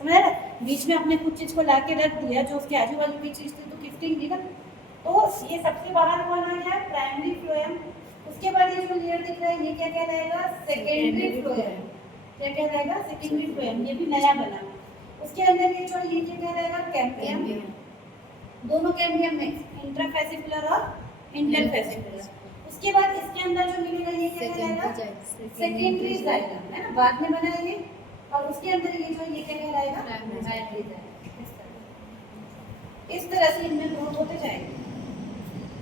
समझ आ रहा है, बीच में अपने कुछ चीज को लाके रख दिया जो उसके आजू बाजू की चीज थी तो खिसकेंगी ना। तो ये सबसे बाहर कौन आ गया, प्राइमरी फ्लोएम। उसके बाद ये जो लेयर दिख रहा है ये क्या कहलाएगा, सेकेंडरी फ्लोएम। क्या कहलाएगा, सेकेंडरी फ्लोएम, ये भी नया बना। उसके अंदर ये जो ये क्या कहलाएगा, कैम्बियम। दोनों कैम्बियम में इंट्राफेसिकुलर और इंटरफेसिकुलर। उसके बाद इसके अंदर जो मिलेगा ये क्या कहलाएगा, सेकेंडरी जाइलम, है ना, बाद में बना ये। और उसके अंदर ये जो ये क्या कहलाएगा, प्राइमरी जाइलम। इस तरह से इनमें ग्रोथ होते जाएंगे,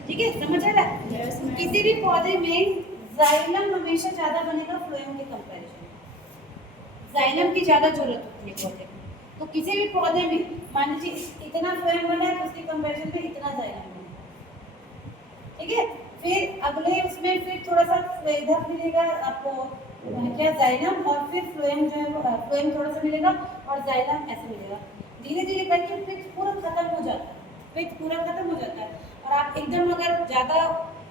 ठीक है, समझ आ रहा है। किसी भी पौधे में जाइलम हमेशा ज्यादा बनेगा फ्लोएम के कंपैरिजन में। जाइलम की ज्यादा जरूरत होती है पौधे में, तो किसी भी पौधे में मान लीजिए इतना फ्लोएम बना है तो उसके कंपैरिजन में इतना जाइलम बनेगा, ठीक है। फिर अगले उसमें फिर थोड़ा सा इधर मिलेगा आपको क्या, जाइलम, और फिर फ्लोएम जो है वो फ्लोएम थोड़ा सा मिलेगा और जाइलम ऐसे मिलेगा। धीरे धीरे करके पिच पूरा खत्म हो जाता है, पिच पूरा खत्म हो जाता है। और आप एकदम अगर ज़्यादा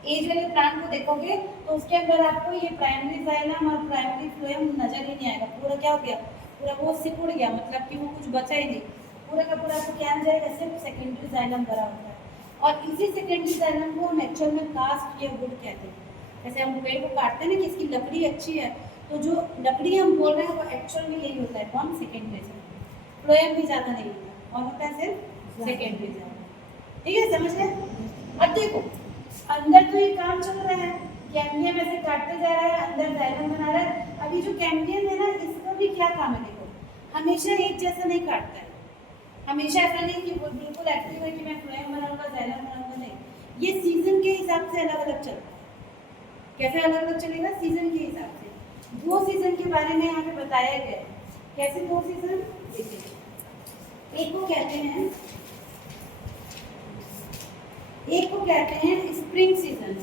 एज वाले प्लांट को देखोगे तो उसके अंदर आपको ये प्राइमरी जाइलम और प्राइमरी फ्लोएम नजर ही नहीं आएगा। पूरा क्या हो गया, पूरा वो सिकुड़ गया, मतलब कि वो कुछ बचा ही नहीं। पूरा का पूरा आपको क्या नजर आएगा, सिर्फ सेकेंडरी जाइलम भरा होता है। और इसी सेकेंडरी जाइलम को हम एक्चुअल में कास्ट या वुड कहते हैं। जैसे हम पेड़ को काटते हैं ना कि इसकी लकड़ी अच्छी है, तो जो लकड़ी हम बोल रहे हैं वो एक्चुअल में यही होता है, कौन, सेकेंडरी जाइलम। फ्लोएम भी ज़्यादा नहीं होता, और होता है सिर्फ सेकेंडरी जाइलम, ठीक है, समझ गए। अब देखो अंदर तो ये काम चल रहा है, कैम्बियम ऐसे काटते जा रहा है, अंदर जाइलम बना रहा है। अभी जो कैम्बियम है ना, इसका भी क्या काम है देखो, हमेशा एक जैसा नहीं काटता है। हमेशा ऐसा नहीं कि वो बिल्कुल एक्टिव है कि मैं फ्लोएम बनाऊंगा जाइलम बनाऊंगा, नहीं। ये सीजन के हिसाब से अलग अलग चलता है। कैसे अलग अलग चलेगा, सीजन के हिसाब से। 2 सीजन के बारे में यहाँ पे बताया गया है। कैसे 2 सीजन, देखिए एक को कहते हैं स्प्रिंग सीजन।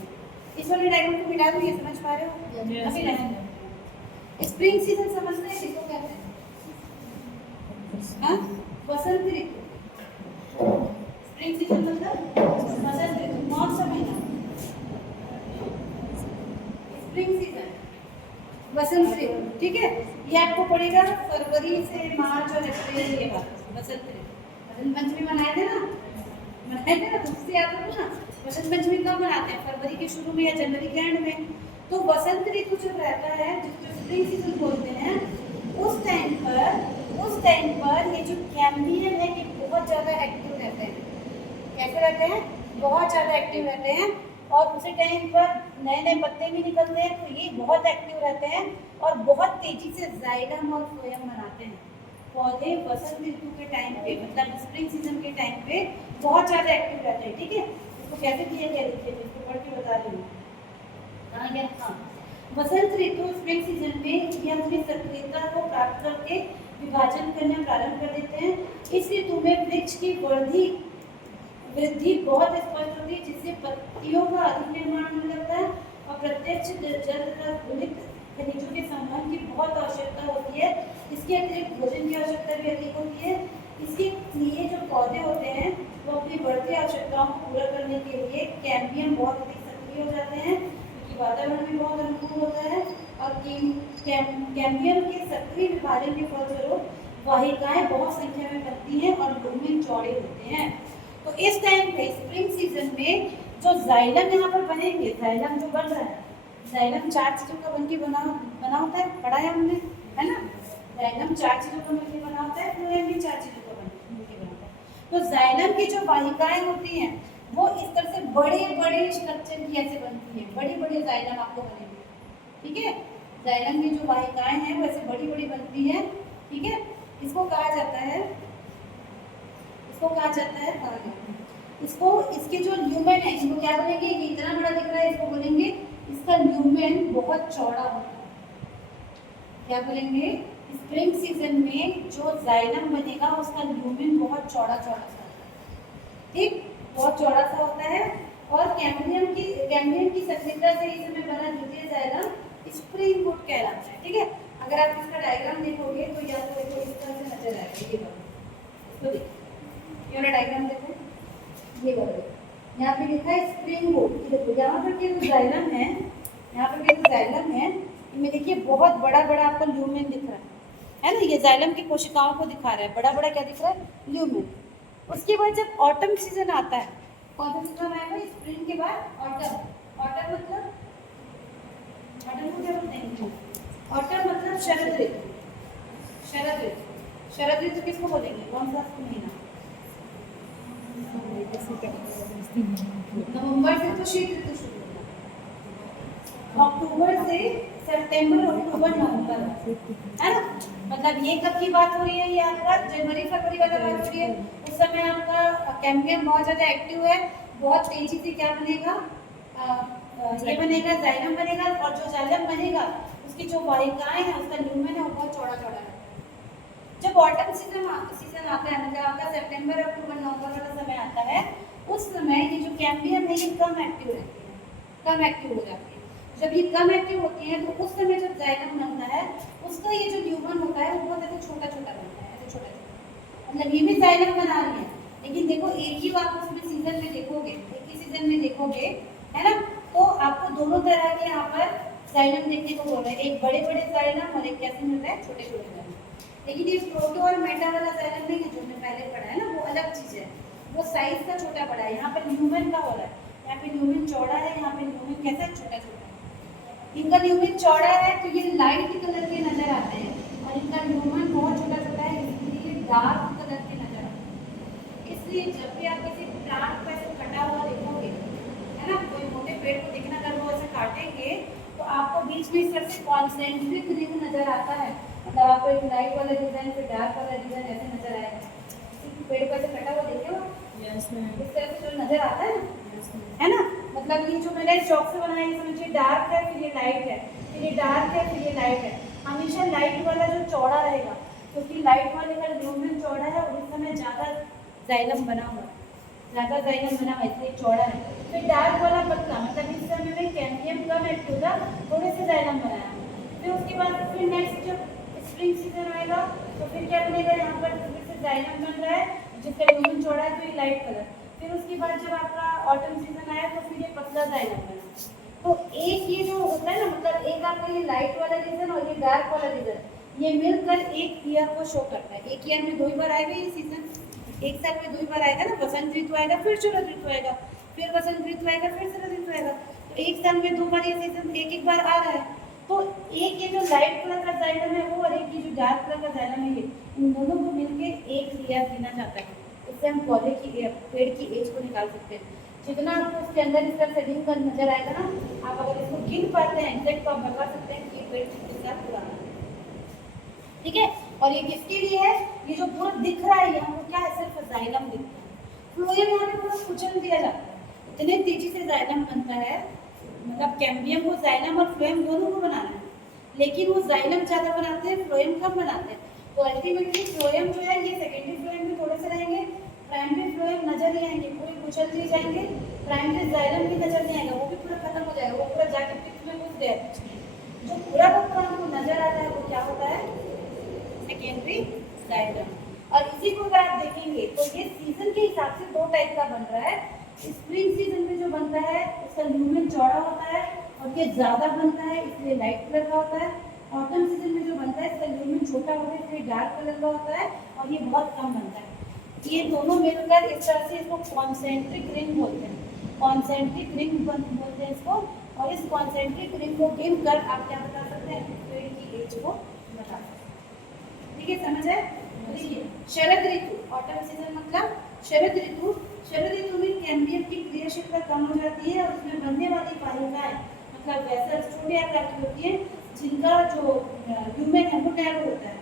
इस वाले डायग्राम को मिटा दो, ये समझ पा रहे हो, अभी नहीं। स्प्रिंग सीजन समझते हैं किसको कहते हैं, हाँ, बसंत ऋतु। स्प्रिंग सीजन मतलब बसंत ऋतु, कौन सा महीना, स्प्रिंग सीजन। वसंत ऋतु, ठीक है। ये आपको पड़ेगा फरवरी से मार्च और अप्रैल के बाद वसंत ऋतु। वसंत पंचमी मनाए थे ना, तुमसे याद हो ना। वसंत पंचमी कब मनाते हैं? फरवरी के शुरू में या जनवरी के एंड में। तो वसंत ऋतु जब रहता है, जिसको स्प्रिंग सीजन बोलते हैं, उस टाइम पर ये जो कैम्बियम है ये बहुत ज़्यादा एक्टिव रहते हैं। कैसे रहते हैं? बहुत ज़्यादा एक्टिव रहते हैं। और उसी टाइम पर नए नए पत्ते भी निकलते हैं, तो ये बहुत एक्टिव रहते हैं और बहुत तेजी से जाइलम और फ्लोएम बनाते हैं। पौधे वसंत ऋतु के टाइम पे, मतलब स्प्रिंग सीजन के टाइम पे बहुत ज़्यादा एक्टिव रहते हैं, ठीक है। इसको कैसे किया गया देखिए, इसको पढ़ के बता रही हूँ। कहाँ गया? हाँ, वसंत ऋतु स्प्रिंग सीजन में ये अपनी सक्रियता को प्राप्त करके विभाजन करना प्रारंभ कर देते हैं। इस ऋतु में वृक्ष की वृद्धि बहुत स्पष्ट होती है, जिससे पत्तियों का अधिक निर्माण होने लगता है और प्रत्यक्ष जल तथा घुलित खनिजों के संवहन की बहुत आवश्यकता होती है। इसके अतिरिक्त भोजन की आवश्यकता भी अधिक होती है। इसके लिए जो पौधे होते हैं वो अपनी बढ़ती आवश्यकताओं को पूरा करने के लिए कैम्बियम बहुत अधिक सक्रिय हो जाते हैं, क्योंकि वातावरण भी बहुत अनुकूल होता है। और कैम्बियम के सक्रिय विभाजन के फलस्वरूप वाहिकाएं बहुत संख्या में बनती हैं और लुमेन चौड़े होते हैं। तो इस टाइम पे स्प्रिंग सीजन में जो जाइलम यहाँ पर बनेंगे, जाइलम जो बन रहा है, जाइलम 4 चीज़ों का बनके बना होता है, पढ़ा है हमने, है ना। जाइलम 4 चीज़ों का मिलकर बना होता है, फ्लोएम भी 4 चीज़ों का मिलकर बना होता है। तो जाइलम की जो वाहिकाएं होती हैं वो इस तरह से बड़े बड़े स्ट्रक्चर की ऐसे बनती हैं, बड़ी बड़ी जाइलम आपको बनेंगे, ठीक है। जाइलम की जो वाहिकाएं हैं वो ऐसे बड़ी बड़ी बनती हैं, ठीक है। इसको कहा जाता है, इसको इसके जो ल्यूमेन है, इसको क्या बोलेंगे? ये इतना बड़ा दिख रहा है, इसको बोलेंगे इसका ल्यूमेन बहुत चौड़ा होता है। क्या बोलेंगे? स्प्रिंग सीजन में जो जाइलम बनेगा उसका ल्यूमेन बहुत चौड़ा सा होता है, ठीक, बहुत चौड़ा सा होता है। और कैम्बियम की सक्रियता से इस समय बना द्वितीय जाइलम स्प्रिंग वुड कहलाता है, ठीक है। अगर आप इसका डायग्राम देखोगे तो या तो देखो इस तरह से नजर आएगा, ये इसको देखो, ये वाला डायग्राम देखो, ये वाला यहाँ पे लिखा है स्प्रिंग वुड। देखो यहाँ पर के जो जाइलम है, यहाँ पर के जो जाइलम है, इनमें देखिए बहुत बड़ा बड़ा आपको ल्यूमेन दिख रहा है ना। ये जाइलम की कोशिकाओं को दिखा रहा है, बड़ा बड़ा क्या दिख रहा है? ल्यूमेन। उसके बाद जब ऑटम सीजन आता है, कौन सा सीजन आएगा? स्प्रिंग के बाद ऑटम। ऑटम मतलब, ऑटम को क्या बोलते हैं? ऑटम मतलब शरद ऋतु। शरद ऋतु किसको बोलेंगे? कौन सा महीना? नवंबर से तो शीत ऋतु शुरू होगा, अक्टूबर से सितंबर, अक्टूबर नवंबर, है ना। मतलब ये कब की बात हो रही है? ये आपका जनवरी फरवरी वाला बात हो रही है। उस समय आपका कैम्बियम बहुत ज़्यादा एक्टिव है, बहुत तेजी से क्या बनेगा? ये बनेगा, जाइलम बनेगा। और जो जाइलम बनेगा उसकी जो वाहिकाएं हैं, उसका ल्यूमेन है वो बहुत चौड़ा चौड़ा रहता है। जब ऑटम सीजन आता है, मतलब आपका सितंबर अक्टूबर नवंबर वाला समय आता है, उस समय ये जो कैम्बियम है ये कम एक्टिव रहती है, कम एक्टिव हो जाती है। जब ये कम एक्टिव होती है तो उस समय जब जाइलम बनता है उसका ये जो ल्यूमेन होता है वो बहुत ऐसे छोटा छोटा बनता है, ऐसे छोटा छोटा। मतलब ये भी जाइलम बना रही है, लेकिन देखो एक ही आप उसमें सीजन में देखोगे, एक ही सीजन में देखोगे, है ना, तो आपको दोनों तरह के यहाँ पर जाइलम देखने को मिल रहा है। एक बड़े बड़े जाइलम और एक कैसे मिल रहा है? छोटे छोटे जाइलम। लेकिन ये प्रोटो और मेटा वाला जाइलम नहीं है जो हमने पहले पढ़ा है ना, वो अलग चीज़ है, वो साइज का छोटा बड़ा है। यहाँ पर ल्यूमेन का हो रहा है, यहाँ पे ल्यूमेन चौड़ा है, यहाँ पे ल्यूमेन कैसा है? छोटा छोटा है। इनका ल्यूमेन चौड़ा है तो ये लाइट कलर के नजर आते हैं, और इनका ल्यूमेन बहुत छोटा छोटा है इसलिए डार्क कलर के नजर आते हैं। इसलिए जब भी आप किसी प्लांट को ऐसे कटा हुआ देखोगे, है ना, कोई मोटे पेड़ को देखना, अगर वो ऐसे काटेंगे तो आपको बीच में इस तरह से कॉन्सेंट्रिक रिंग नजर आता है। मतलब आपको एक लाइट वाला डिजाइन फिर डार्क वाला डिजाइन ऐसे नजर आएगा। पेड़ को ऐसे कटा हुआ देखे हो? इस तरह से जो नजर आता है ना। मतलब ये जो मैंने चौक से बनाया है, समझिए डार्क है, फिर ये लाइट है, फिर ये डार्क है, फिर ये लाइट है। हमेशा लाइट वाला जो चौड़ा रहेगा, क्योंकि लाइट वाले का ल्यूमेन चौड़ा है और उस समय ज़्यादा जाइलम बना हुआ, ज़्यादा जाइलम बना हुआ इसलिए चौड़ा है। फिर डार्क वाला पतला, मतलब इस समय में कैम्बियम कम एक्टिव था, थोड़े से जाइलम बनाया। फिर उसके बाद फिर नेक्स्ट जब स्प्रिंग सीजन आएगा तो फिर क्या बनेगा? यहाँ पर फिर से जाइलम बन रहा है जिसका ल्यूमेन चौड़ा है, तो ये लाइट कलर। फिर उसके बाद जब आपका ऑटम सीजन आया तो फिर ये पतला जाइलम बना। तो एक ये जो होता है ना, मतलब एक आपका ये लाइट वाला रीजन और ये डार्क वाला रीजन, ये मिलकर एक ईयर को शो करता है। एक ईयर में 2 ही बार आएगा ये सीजन, एक साल में 2 ही बार आएगा ना, बसंत ऋतु आएगा फिर शरद ऋतु आएगा, फिर बसंत ऋतु आएगा फिर शरद ऋतु आएगा। तो एक साल में 2 बार ये सीजन एक एक बार आ रहा है। तो एक ये जो लाइट कलर का जाइलम है वो, और एक ये जो डार्क कलर का जाइलम है ये, इन दोनों को मिलके एक ईयर गिना जाता है। इससे हम पौधे की पेड़ की एज को निकाल सकते हैं। जितना आपको इसके अंदर इसका शेडिंग का नजर आएगा ना, आप अगर इसको गिन पाते हैं एग्जैक्ट, तो आप बता सकते हैं कि ये पेड़ कितने साल पुराना है। ठीक है, और ये किसके लिए है, ये जो पूरा दिख रहा है यहाँ, वो क्या है, सिर्फ जाइलम दिखता है। फ्लोएम यहाँ पे पूरा कुचल दिया जाता है, इतने तेजी से जाइलम बनता है। मतलब कैम्बियम को जाइलम और फ्लोएम दोनों को बनाना है, लेकिन वो जाइलम ज़्यादा बनाते हैं, फ्लोएम कम बनाते हैं। तो अल्टीमेटली फ्लोएम जो है ये सेकेंडरी फ्लोएम में थोड़े से रहेंगे, प्राइमरी फ्लोएम नजर नहीं आएंगे, पूरे कुचल दिए जाएंगे। प्राइमरी जाइलम भी नजर नहीं आएगा, वो भी पूरा खत्म हो जाएगा, वो पूरा जाके पिक में घुस गया। जो पूरा का पूरा हमको नजर आता है वो क्या होता है, सेकेंडरी जाइलम। और इसी को अगर आप देखेंगे तो ये सीजन के हिसाब से 2 टाइप का बन रहा है। स्प्रिंग सीजन में जो बनता है उसका ल्यूमेन चौड़ा होता है और ये ज़्यादा बनता है, इसलिए लाइट कलर का होता है। ऑटम सीजन में जो बनता है इसका ल्यूमेन छोटा होता है, इसलिए डार्क कलर का होता है और ये बहुत कम बनता है। ये दोनों मिलकर इस तरह से इसको कॉन्सेंट्रिक रिंग बोलते हैं, कॉन्सेंट्रिक रिंग बोलते हैं इसको। और इस कॉन्सेंट्रिक रिंग को गिन कर आप क्या बता सकते हैं, पेड़ की एज को बता सकते हैं। ठीक है, समझ है? देखिए शरद ऋतु, ऑटम सीजन मतलब शरद ऋतु। शरद ऋतु में कैम्बियम की क्रियाशीलता कम हो जाती है और उसमें बनने वाली वाहिकाएं मतलब वैसा छोटे आकार की होती है, जिनका जो ल्यूमेन है वो नैरो होता है।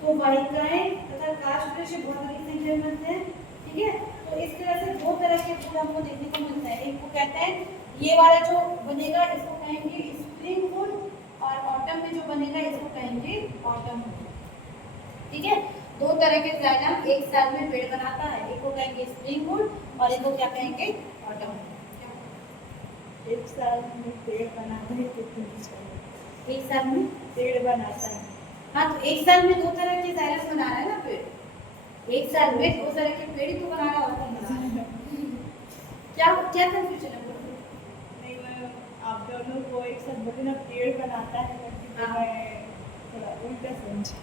तो वाहिकाएं तथा काष्ठ बहुत बड़ी संख्या में बनते हैं। ठीक है, तो इस तरह से 2 तरह के फूल हमको देखने को मिलता है। एक को कहते हैं, ये वाला जो बनेगा इसको कहेंगे स्प्रिंग फूल, और ऑटम में जो बनेगा इसको कहेंगे ऑटम फूल। ठीक है, 2 तरह के जाइलम एक साल में पेड़ बनाता है, एक को कहेंगे स्प्रिंग फूल और एक को क्या कहेंगे, ऑटम। एक साल में पेड़ बनाता है कितने, एक साल में पेड़ बनाता है। हाँ, तो एक साल में 2 तरह के जाइलम बना रहा है ना पेड़, एक साल में 2 तरह के पेड़ ही तो बना रहा होता है। क्या क्या कंफ्यूजन है? नहीं, मैं आप दोनों को एक साथ बोले ना पेड़ बनाता है करके, तो मैं थोड़ा उल्टा समझी।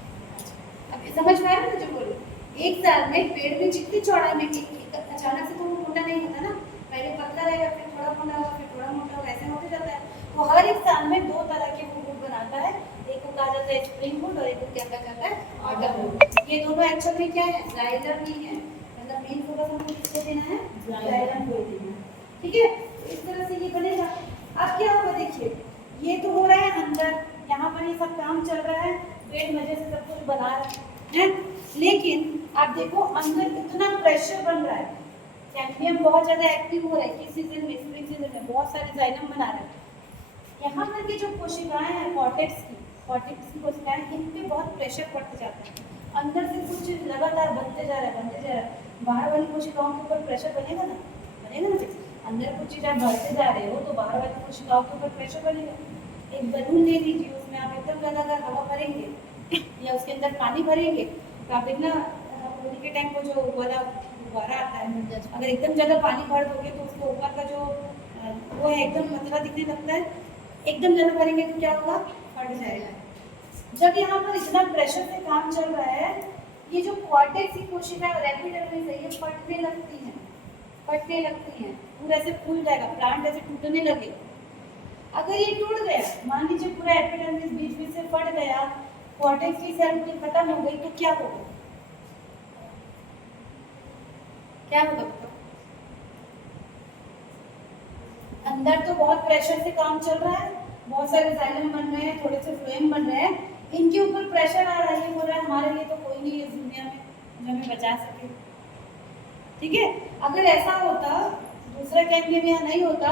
अब समझ में आया ना जो बोलो, एक साल में पेड़ में जितनी चौड़ाई में अचानक से तो वो मोटा नहीं होता ना, पहले पतला रहेगा फिर थोड़ा मोटा होगा फिर थोड़ा मोटा होगा, ऐसे होते जाता है। तो हर एक साल में 2 तरह के फूल बनाता है, एक को कहा जाता है स्प्रिंग फूल और एक को क्या कहा जाता है, ऑटम फूल। ये दोनों एक्चुअल में क्या है, जाइलम ही है, मतलब मेन फोकस हमको किसको देना है, जाइलम को देना है। ठीक है, इस तरह से ये बनेगा। अब क्या होगा, देखिए ये तो हो रहा है अंदर, यहाँ पर ये सब काम चल रहा है, पेड़ मजे से सब कुछ बना रहे हैं, लेकिन आप देखो अंदर इतना प्रेशर बन रहा है, कैम्बियम बहुत ज़्यादा एक्टिव हो रहा है। किस सीजन में, स्प्रिंग सीजन में बहुत सारे जाइलम बना रहे हैं। यहाँ पर की जो कोशिकाएं हैं कॉर्टेक्स की कोशिकाएं, इन पे बहुत प्रेशर पड़ते जाता है, अंदर से कुछ चीज़ लगातार बनते जा रहा है। बाहर वाली कोशिकाओं के ऊपर प्रेशर बनेगा ना, अंदर कुछ चीज़ आप भरते जा रहे हो तो बाहर वाली कोशिकाओं के ऊपर प्रेशर बनेगा। एक बलून ले लीजिए, उसमें आप एकदम ज़्यादा अगर हवा भरेंगे या उसके अंदर पानी भरेंगे तो आप देखना होली के टाइम को जो वाला गुब्बारा आता है, अगर एकदम ज़्यादा पानी भर दोगे तो उसके ऊपर का जो वो है एकदम पतला दिखने लगता है, एकदम ज़्यादा भरेंगे तो क्या होगा, फट जाएगा। जब यहाँ पर इतना प्रेशर से काम चल रहा है, ये जो कॉर्टेक्स की कोशिकाएं रैपिडली से ये फटने लगती हैं, पूरा ऐसे फूल जाएगा, प्लांट ऐसे टूटने लगेगा। अगर ये टूट गया, मान लीजिए पूरा एपिडर्मिस बीच से फट गया, कॉर्टेक्स की सेल पूरी खत्म हो गई, तो क्या होगा, बताओ? अंदर तो बहुत प्रेशर से काम चल रहा है, बहुत सारे जाइलम बन रहे हैं, थोड़े से फ्लोएम बन रहे हैं, इनके ऊपर प्रेशर आ रहा है, ये हो रहा है हमारे लिए तो कोई नहीं है इस दुनिया में जो हमें बचा सके। ठीक है, अगर ऐसा होता, दूसरा कैम्बियम यहाँ नहीं होता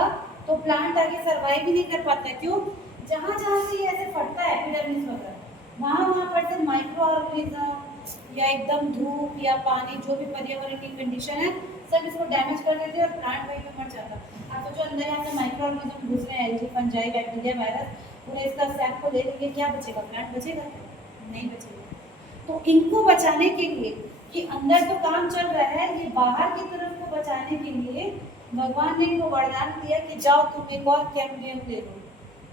तो प्लांट आगे सर्वाइव भी नहीं कर पाता। क्यों? जहाँ से ये ऐसे फटता है एपिडर्मिस वगैरह, वहाँ पर से माइक्रो ऑर्गेनिज्म या एकदम धूप या पानी, जो भी पर्यावरण की कंडीशन है, सब इसको डैमेज कर देते हैं और प्लांट वहीं पे मर जाता है। आप सोचो अंदर यहाँ से माइक्रो ऑर्गेनिज्म घुस रहे हैं, एल्गी, फंजाई, बैक्टीरिया, वायरस, पूरे इसका सैप को ले लेंगे, क्या बचेगा? प्लांट बचेगा? नहीं बचेगा। तो इनको बचाने के लिए, कि अंदर तो काम चल रहा है, ये बाहर की तरफ को बचाने के लिए भगवान ने इनको वरदान दिया कि जाओ तुम एक और कैम्बियम ले लो,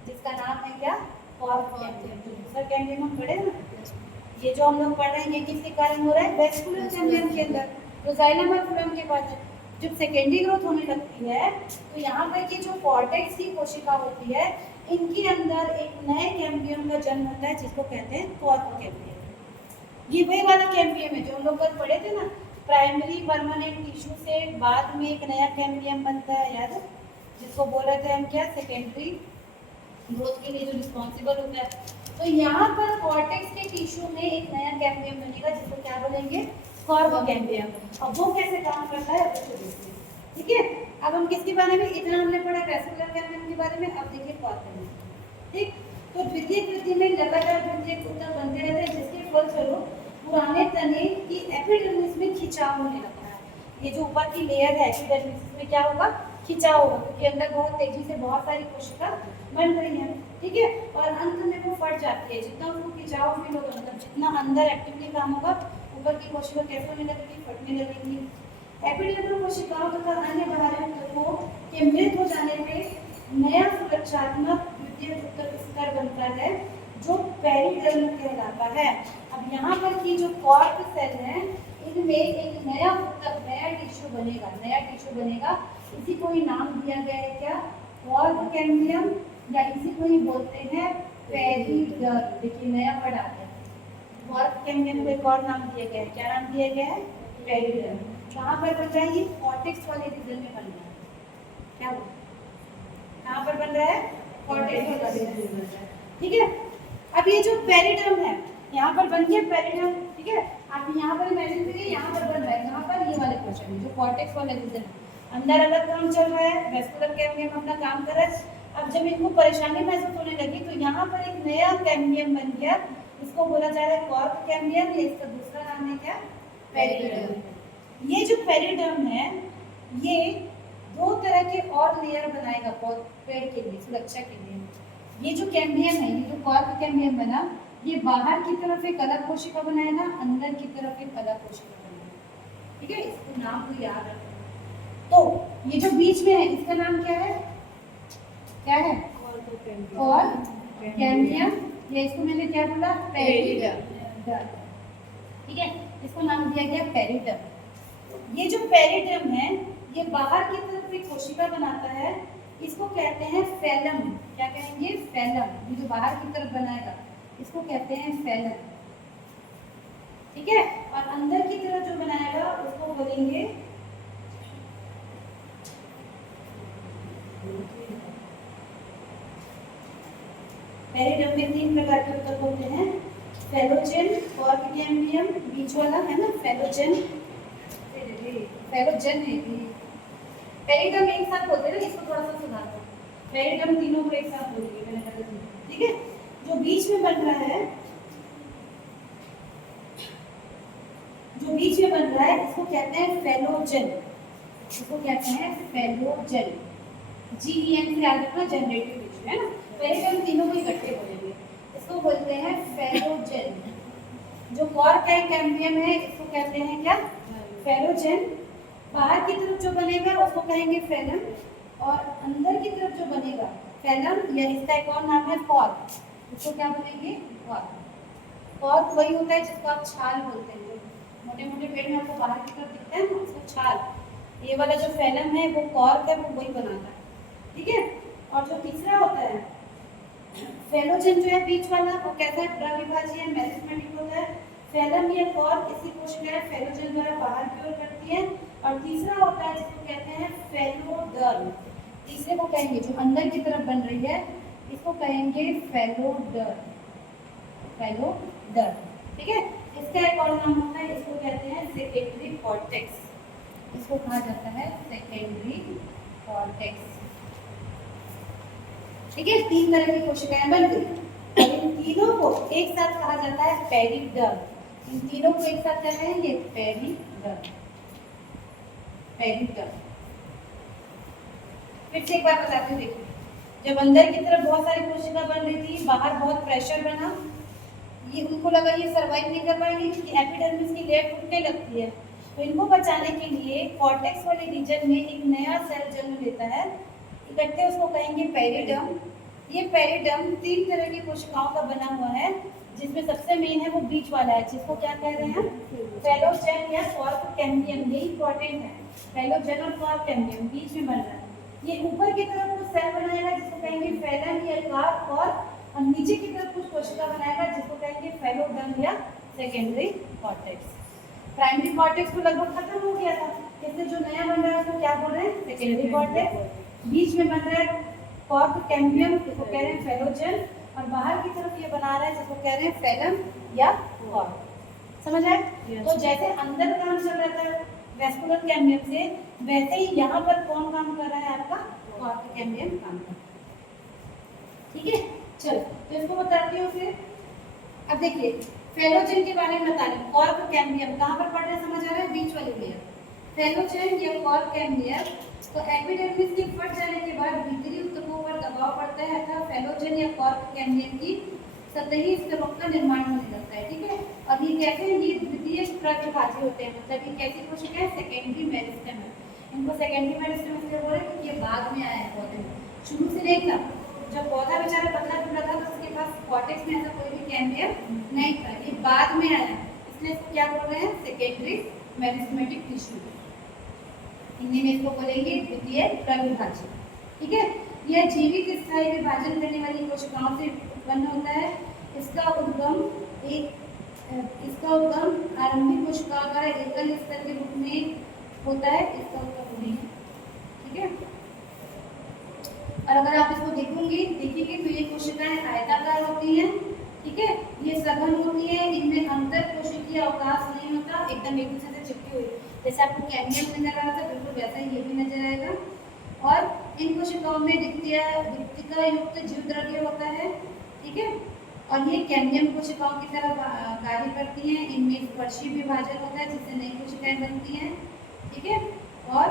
जिसका नाम है क्या, कॉर्क कैम्बियम। तो दूसरा कैम्बियम हम पढ़े ना, ये जो हम लोग पढ़ रहे हैं ये किसके कारण हो रहा है, वेस्कुलर कैम्बियम के अंदर, तो जाइलम और फ्लोएम के बाद जब सेकेंडरी ग्रोथ होने लगती है तो यहाँ पर की जो कॉर्टेक्स की कोशिका होती है इनके अंदर एक नए कैम्बियम का जन्म होता है जिसको कहते हैं कॉर्क कैम्बियम। ये वही वाला कैम्बियम है जो हम लोग कल पढ़े थे ना, प्राइमरी परमानेंट टिश्यू से बाद में एक नया कैम्बियम बनता है, याद है, जिसको बोल रहे थे हम क्या, सेकेंडरी ग्रोथ के लिए जो रिस्पॉन्सिबल होता है। तो यहाँ पर कॉर्टेक्स के टिश्यू में एक नया कैम्बियम बनेगा जिसको क्या बोलेंगे, कॉर्क कैम्बियम। अब वो कैसे काम करता है अब देखते हैं, ठीक है। अब हम किसके बारे में, इतना हमने पढ़ा वेस्कुलर कैम्बियम के बारे में, अब देखिए कॉर्क कैम्बियम, ठीक। तो द्वितीय वृद्धि में लगातार द्वितीयक ऊतक बनते रहते हैं जिसके फलस्वरूप पुराने तने की एपिडर्मिस में खिंचाव होने लगता है। ये जो ऊपर की लेयर है एपिडर्मिस में क्या होगा, खिंचाव होगा, क्योंकि अंदर बहुत तेजी से बहुत सारी कोशिका बन रही हैं, ठीक है, और अंत में वो फट जाती है। जितना उसको खिंचाव फील होगा, मतलब जितना अंदर एक्टिवली काम होगा, ऊपर की कोशिका कैसे होने लगेगी, फटने लगेगी। एपिडर्मल कोशिकाओं तथा अन्य बाहरी तत्वों के मृत हो जाने पे नया सुरक्षात्मक द्वितीय ऊतक स्तर बनता है जो पेरिडर्म कहलाता है। अब यहाँ पर की जो कॉर्क सेल है इनमें एक नया ऊतक, नया टिश्यू बनेगा, नया टिश्यू बनेगा। इसी को ही नाम दिया गया है क्या, कॉर्क कैम्बियम, या इसी को ही बोलते हैं पेरिडर्म। देखिए नया वर्ड आ गया, कॉर्क कैम्बियम को एक और नाम दिया गया है, क्या नाम दिया गया है, पेरिडर्म। कहाँ पर बन रहा है, ये कॉर्टेक्स वाले रीजन में बन रहा है, क्या वो कहाँ पर बन रहा है, कॉर्टेक्स वाले रीजन में बन रहा है, ठीक है। अब ये जो पेरिडर्म है यहाँ पर बन गया पेरिडर्म, ठीक है। आप यहाँ पर इमेजिन करिए, यहाँ पर बन रहा है, यहाँ पर ये वाले पोर्शन है जो कॉर्टेक्स वाले रीजन है, अंदर अलग काम चल रहा है, वेस्कुलर कैम्बियम अपना काम कर रहा है। अब जब इनको परेशानी महसूस होने लगी तो यहाँ पर एक नया कैम्बियम बन गया, इसको बोला जा रहा है कॉर्क कैम्बियम, या इसका दूसरा नाम है क्या, पेरिडर्म। ये जो पेरिडर्म है ये दो तरह के और लेयर बनाएगा पेड़ के लिए, सुरक्षा के लिए। ये जो कैम्बियम है, ये जो कॉर्क कैम्बियम बना, ये बाहर की तरफ एक अलग कोशिका बनाएगा, अंदर की तरफ एक अलग कोशिका बनाएगा, ठीक है। इसको नाम को याद रखना। तो ये जो बीच में है इसका नाम क्या है, क्या है, कॉर्क कैम्बियम, या इसको मैंने क्या बोला, पेरिडर्म, ठीक है, इसको नाम दिया गया पेरिडर्म। ये जो पेरिडर्म है ये बाहर की तरफ एक कोशिका बनाता है, इसको कहते हैं फैलम। क्या कहेंगे, फैलम। ये जो बाहर की तरफ बनाएगा इसको कहते हैं फैलम, ठीक है। और अंदर की तरफ जो बनाएगा उसको बोलेंगे पेरिडर्म में 3 प्रकार के ऊतक होते हैं, फेलोजेन, कॉर्क कैम्बियम, बीच वाला है ना फेलोजेन, फेलोजेन है। पेरिडर्म एक साथ बोलते हैं ना, इसको थोड़ा सा सुधार दो, पेरिडर्म तीनों को एक साथ बोलिए, मैंने गलत बोला, ठीक है। जो बीच में बन रहा है, जो बीच में बन रहा है इसको कहते हैं फेलोजेन, इसको कहते हैं फेलोजेन, GEN से याद रखना, जनरेटिव टिश्यू है ना। पेरिडर्म तीनों को इकट्ठे बोलेंगे, इसको बोलते हैं फेलोजेन। जो कॉर्क कैम्बियम है इसको कहते हैं क्या, फेलोजेन। बाहर की तरफ जो बनेगा उसको कहेंगे फैलम, और अंदर की तरफ जो बनेगा फैलम, या इसका एक और नाम है कॉर्क, इसको क्या बोलेंगे, कॉर्क। कॉर्क वही होता है जिसको आप छाल बोलते हैं, मोटे मोटे पेड़ में आपको बाहर की तरफ दिखता है ना, उसको छाल। ये वाला जो फैलम है वो कॉर्क है, वो वही बनाता है, ठीक है। और जो तीसरा होता है फेलोजेन जो है बीच वाला, वो कैसा है, प्रविभाज्य है, मेरिस्टेमेटिक होता है। फैलम या कॉर्क इसी कोशिका फेलोजेन द्वारा बाहर की ओर करती है। और तीसरा होता है जिसको कहते हैं फेलोडर्म, तीसरे को कहेंगे जो अंदर की तरफ बन रही है इसको कहेंगे फेलोडर्म, फेलोडर्म, ठीक है। इसका एक और नाम होता है, इसको कहते हैं सेकेंडरी कॉर्टेक्स, इसको कहा जाता है सेकेंडरी कॉर्टेक्स, ठीक है। 3 तरह की कोशिकाएं बन गई, इन तीनों को एक साथ कहा जाता है पेरिडर्म, इन तीनों को एक साथ क्या कहेंगे, पेरिडर्म, पेरिडर्म। फिर से एक बार बताती हूँ, देखिए जब अंदर की तरफ बहुत सारी कोशिका बन रही थी, बाहर बहुत प्रेशर बना, ये उनको लगा ये सर्वाइव नहीं कर पाएंगे क्योंकि एपिडर्मिस की लेयर टूटने लगती है, तो इनको बचाने के लिए कॉर्टेक्स वाले रीजन में एक नया सेल जन्म लेता है, इकट्ठे उसको कहेंगे पेरिडर्म। ये पेरिडर्म 3 तरह की कोशिकाओं का बना हुआ है, जिसमें सबसे मेन है वो बीच वाला है, जिसको क्या कह रहे हैं, फेलोजेन या कॉर्क कैम्बियम। ये इंपॉर्टेंट है, फेलोजेन और कॉर्क कैम्बियम बीच में बन रहा है। ये ऊपर की तरफ कुछ सेल बनाएगा जिसको कहेंगे फेलन या कार्प, और नीचे की तरफ कुछ कोशिका बनाएगा जिसको कहेंगे फेलोडर्म या सेकेंडरी कॉर्टेक्स। प्राइमरी कॉर्टेक्स तो लगभग खत्म हो गया था, इसलिए जो नया बन रहा है उसको क्या बोल रहे हैं, सेकेंडरी कॉर्टेक्स। बीच में बन रहा है कॉर्क कैम्बियम, जिसको कह रहे हैं फेलोजेन, और बाहर की तरफ ये बना रहा है जिसको कह रहे हैं फेलम या कॉर्क। समझ आए? तो जैसे अंदर काम चल रहा था वेस्कुलर कैम्बियम से, वैसे ही यहाँ पर कौन काम कर रहा है, आपका कॉर्क कैम्बियम काम कर रहा है। ठीक है, चलो तो इसको बताती हूँ फिर। अब देखिए फेलोजेन के बारे में बता रहे हैं। कॉर्क कैम्बियम कहाँ पर पढ़ रहे हैं, समझ आ रहा है, बीच वाली लेयर। फेलोजेन या कॉर्क कैम्बियम तो एपिडर्मिस के फट जाने के बाद भीतरी ऊतकों पर दबाव पड़ता है अथवा फेलोजेन या कॉर्क कैम्बियम की सतही स्तरों का निर्माण होने लगता है। ठीक है, और ये कैसे, ये द्वितीय प्रजभाजी होते हैं, मतलब ये कैसी कोशिकाएं, सेकेंडरी मेरिस्टेम है। इनको सेकेंडरी मेरिस्टेम इसलिए बोले क्योंकि ये बाद में आया है पौधे में, शुरू से नहीं था। जब पौधा बेचारा पतला टुकड़ा था तो उसके पास कॉर्टेक्स में ऐसा कोई भी कैम्बियम नहीं था, ये बाद में आया, इसलिए इसको क्या बोल रहे हैं, सेकेंडरी मेरिस्टेमेटिक टिश्यू। हिंदी में इसको बोलेंगे द्वितीय प्रविभाज्य। ठीक है, यह जीवित स्थायी विभाजन करने वाली कोशिकाओं से उत्पन्न होता है। इसका उद्गम आरंभिक कोशिकाओं का एकल स्तर के रूप में होता है, इसका उद्गम नहीं है। ठीक है, और अगर आप इसको देखिएगे तो ये कोशिकाएं आयताकार होती हैं। ठीक है, ये सघन होती है, इनमें अंतर कोशिकीय अवकाश नहीं होता, एकदम एक दूसरे से चिपकी हुई, जैसे आपको कैम्बियम नजर आ रहा था बिल्कुल वैसा ही ये भी नजर आएगा। और इन कोशिकाओं में रिक्तिका युक्त जीव द्रव्य होता है। ठीक है, और ये कैम्बियम कोशिकाओं की तरह कार्य करती हैं। इनमें स्पर्शी विभाजन होता है जिससे नई कोशिकाएं बनती हैं। ठीक है, और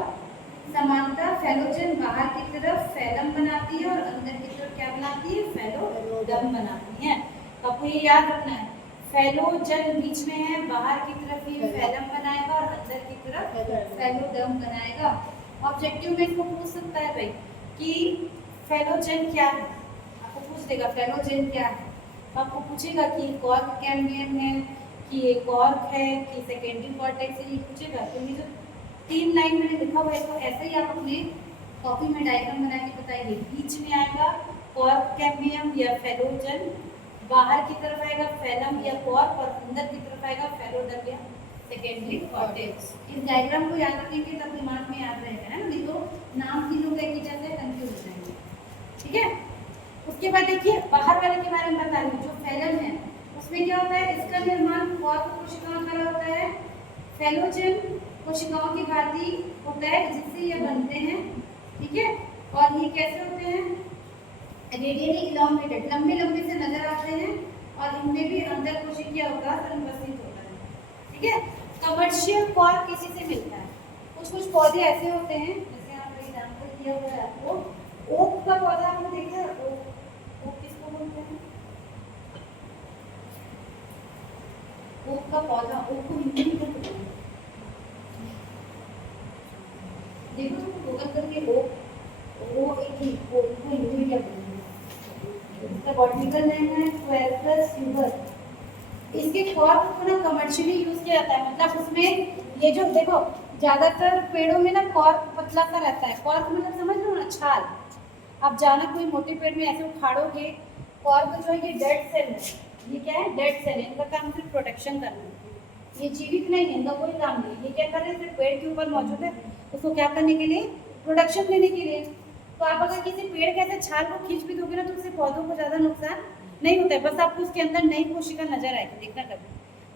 समानता फेलोजेन बाहर की तरफ फेलम बनाती है और अंदर की तरफ क्या बनाती है, फेलोडर्म बनाती है। तो आपको ये याद रखना है, फेलोजन बीच में है, बाहर की तरफ ये फेलम बनाएगा और अंदर की तरफ फेलोडर्म बनाएगा। ऑब्जेक्टिव में इसको पूछ सकता है भाई कि फेलोजन क्या है, आपको पूछ देगा फेलोजन क्या है, तो आपको पूछेगा कि कॉर्क कैम्बियम है कि ये कॉर्क है कि सेकेंडरी कॉर्टेक्स है, ये पूछेगा। तो ये जो 3 लाइन मैंने लिखा हुआ है इसको ऐसे ही आप अपने कॉपी में डायग्राम बना के बताइए। बीच में आएगा कॉर्क कैम्बियम या फेलोजन, बाहर की तरफ आएगा फेलम या कॉर्क, और अंदर की तरफ आएगा फेलोडर्म या सेकेंडरी कॉर्टेक्स। इस डायग्राम को याद रखेंगे तब दिमाग में याद रहेगा, है ना, नहीं तो नाम की जो एक ही जाते हैं कंफ्यूज हो जाएंगे। ठीक है, उसके बाद देखिए बाहर वाले के बारे में बता रही हूँ। जो फेलम है उसमें क्या होता है, इसका निर्माण कॉर्क कोशिकाओं का होता है, फेलोजन कोशिकाओं की भांति होता है जिससे ये बनते हैं। ठीक है, और ये कैसे होते हैं, रेडियली इलॉन्गेटेड, लंबे लंबे से नजर आते हैं, और इनमें भी अंदर कोशिकीय अवकाश अनुपस्थित होता है। ठीक है, कमर्शियल कॉर्क किसी से मिलता है, कुछ पौधे ऐसे होते हैं, जैसे यहाँ पर एग्जाम्पल दिया हुआ है आपको, ओक का पौधा आपने देखा है, ओक किसको बोलते हैं, ओक का पौधा, ओक को हिंदी में क्या बोलते हैं, देखो गूगल करके वो एक ही वो हिंदी में क्या बोलते हैं, इसका बॉटनिकल नेम है क्वेरकस ट्यूबर। इसके कॉर्क को ना कमर्शियली यूज किया जाता है, मतलब उसमें ये जो देखो ज्यादातर पेड़ों में ना कॉर्क पतला सा रहता है, कॉर्क मतलब समझ लो ना छाल। आप जाना कोई मोटे पेड़ में ऐसे उखाड़ोगे, कॉर्क जो है ये डेड सेल है, ये क्या है, डेड सेल है, इनका काम सिर्फ प्रोटेक्शन करना है, ये जीवित नहीं है, इनका कोई काम नहीं, ये क्या कर रहे हैं, सिर्फ पेड़ के ऊपर मौजूद है, उसको क्या करने के लिए, प्रोडक्शन देने के लिए। तो आप अगर किसी पेड़ के ऐसे छाल को खींच भी दोगे ना तो उससे पौधों को ज़्यादा नुकसान नहीं होता है, बस आपको उसके अंदर नई कोशिका नजर आएगी, देखना कभी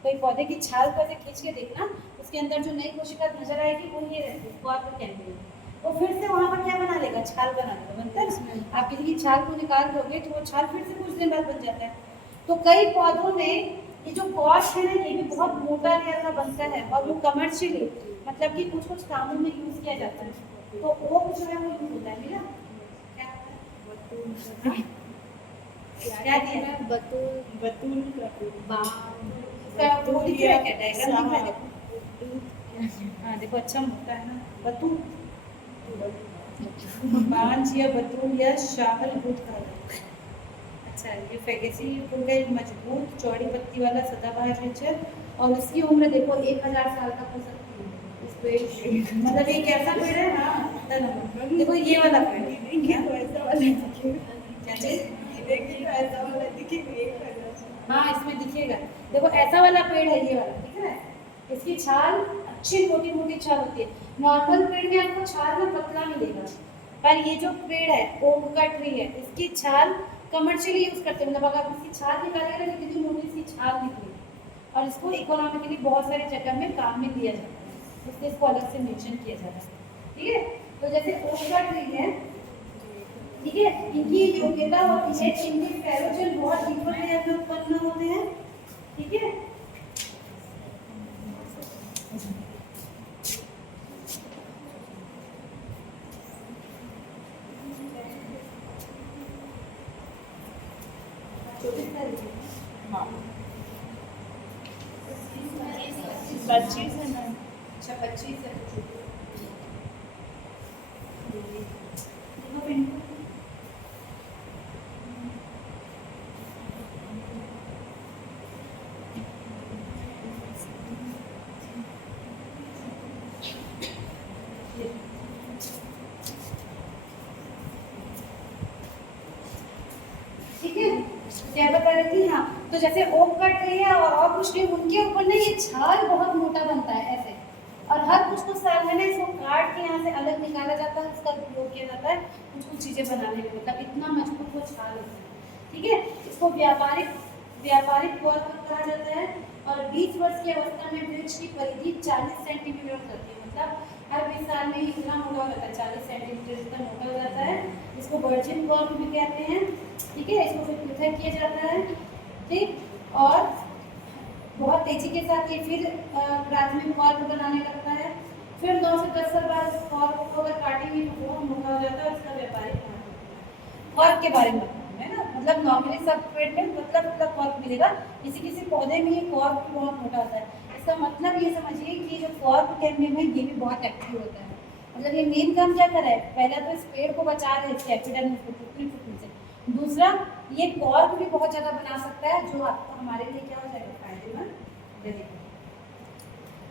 कोई पौधे की छाल को ऐसे खींच के देखना, उसके अंदर जो नई कोशिका नजर आएगी वो ये रहती है कॉर्क कैम्बियम। वो फिर से वहाँ पर क्या बना लेगा, छाल बना लेगा, बनता है उसमें, आप किसी की छाल को निकाल दोगे तो वो छाल फिर से कुछ दिन बाद बन जाता है। तो कई पौधों में ये जो कॉर्क है ना ये भी बहुत मोटा लेयर का बनता है, और वो कमर्शियली मतलब कि कुछ कुछ कामों में यूज किया जाता है, तो वो जो है वो यूज होता है। मिला क्या दिया है, बतूल इसका वो दिख रहा है क्या, डायग्राम दिख रहा है, हाँ देखो अच्छा मोटा है ना। बतूल, बांझ या बतूल या शाहबलूत कहा जाता है। अच्छा, ये फैगेसी फूल का एक मजबूत चौड़ी पत्ती वाला सदाबहार वृक्ष है और इसकी उम्र देखो 1000 साल तक हो सकती है। इस पेड़ मतलब एक ऐसा पेड़ है। हाँ देखो ये वाला पेड़ देखिए तो ऐसा वाला दिखेगा। क्या चीज़? देखिए तो ऐसा वाला दिखेगा, एक वाला। हाँ इसमें दिखेगा। देखो ऐसा वाला पेड़ है ये वाला, ठीक है। इसकी छाल अच्छी मोटी मोटी छाल होती है। नॉर्मल पेड़ में आपको छाल में पतला मिलेगा, पर ये जो पेड़ है ओक का ट्री है, इसकी छाल कमर्शियली यूज करते हैं। मतलब अगर इसकी छाल निकालेगा तो कितनी मोटी सी छाल निकलेगी और इसको इकोनॉमिकली बहुत सारी जगह में काम में लिया जाता है, इसलिए इसको अलग से मेंशन किया जाता है। ठीक है, तो जैसे ओक का ट्री है, ठीक है, इनकी योग्यता होती है कि इनके फेलोजन बहुत डीपर लेयर में उत्पन्न होते हैं। ठीक है, हाँ 25 है ना। अच्छा 25 है। ठीक है, क्या बता रही थी? हाँ, तो जैसे ओक का ट्री है और कुछ ट्री, उनके ऊपर ना ये छाल बहुत मोटा बनता है ऐसे, और हर कुछ साल में ना इसको काट के यहाँ से अलग निकाला जाता है, उसका उपयोग किया जाता है कुछ कुछ चीज़ें बनाने में। मतलब इतना मजबूत वो छाल होता है। ठीक है, इसको व्यापारिक तौर पर कहा जाता है और 20 वर्ष की अवस्था में वृक्ष की परिधि 40 सेंटीमीटर करती है। मतलब हर 20 साल में ही इतना मोटा हो जाता है, 40 सेंटीमीटर जितना मोटा हो जाता है। इसको वर्जिन कॉर्क भी कहते हैं। ठीक है, इसको फिर पृथक किया जाता है। ठीक, और बहुत तेजी के साथ ये फिर प्राथमिक कॉर्क बनाने लगता है। फिर 9 से 10 साल बाद इस कॉर्क को अगर काटेंगे तो बहुत मोटा हो जाता है, इसका व्यापारिक कॉर्क के बारे में बताऊँ है ना। मतलब नॉर्मली सब पेड़ में पतला पतला कॉर्क मिलेगा, किसी किसी पौधे में ये कॉर्क भी बहुत मोटा होता है। इसका मतलब ये समझिए कि जो कॉर्क कैम्बियम है ये भी बहुत एक्टिव होता है। मतलब ये मेन काम क्या कर रहा है, पहला तो इस पेड़ को बचा रहे हैं इसके एपिडर्मिस को टूटने फूटने से, दूसरा ये कॉर्क भी बहुत ज़्यादा बना सकता है जो आपको हमारे लिए क्या हो जाएगा, फायदेमंद रहेगा।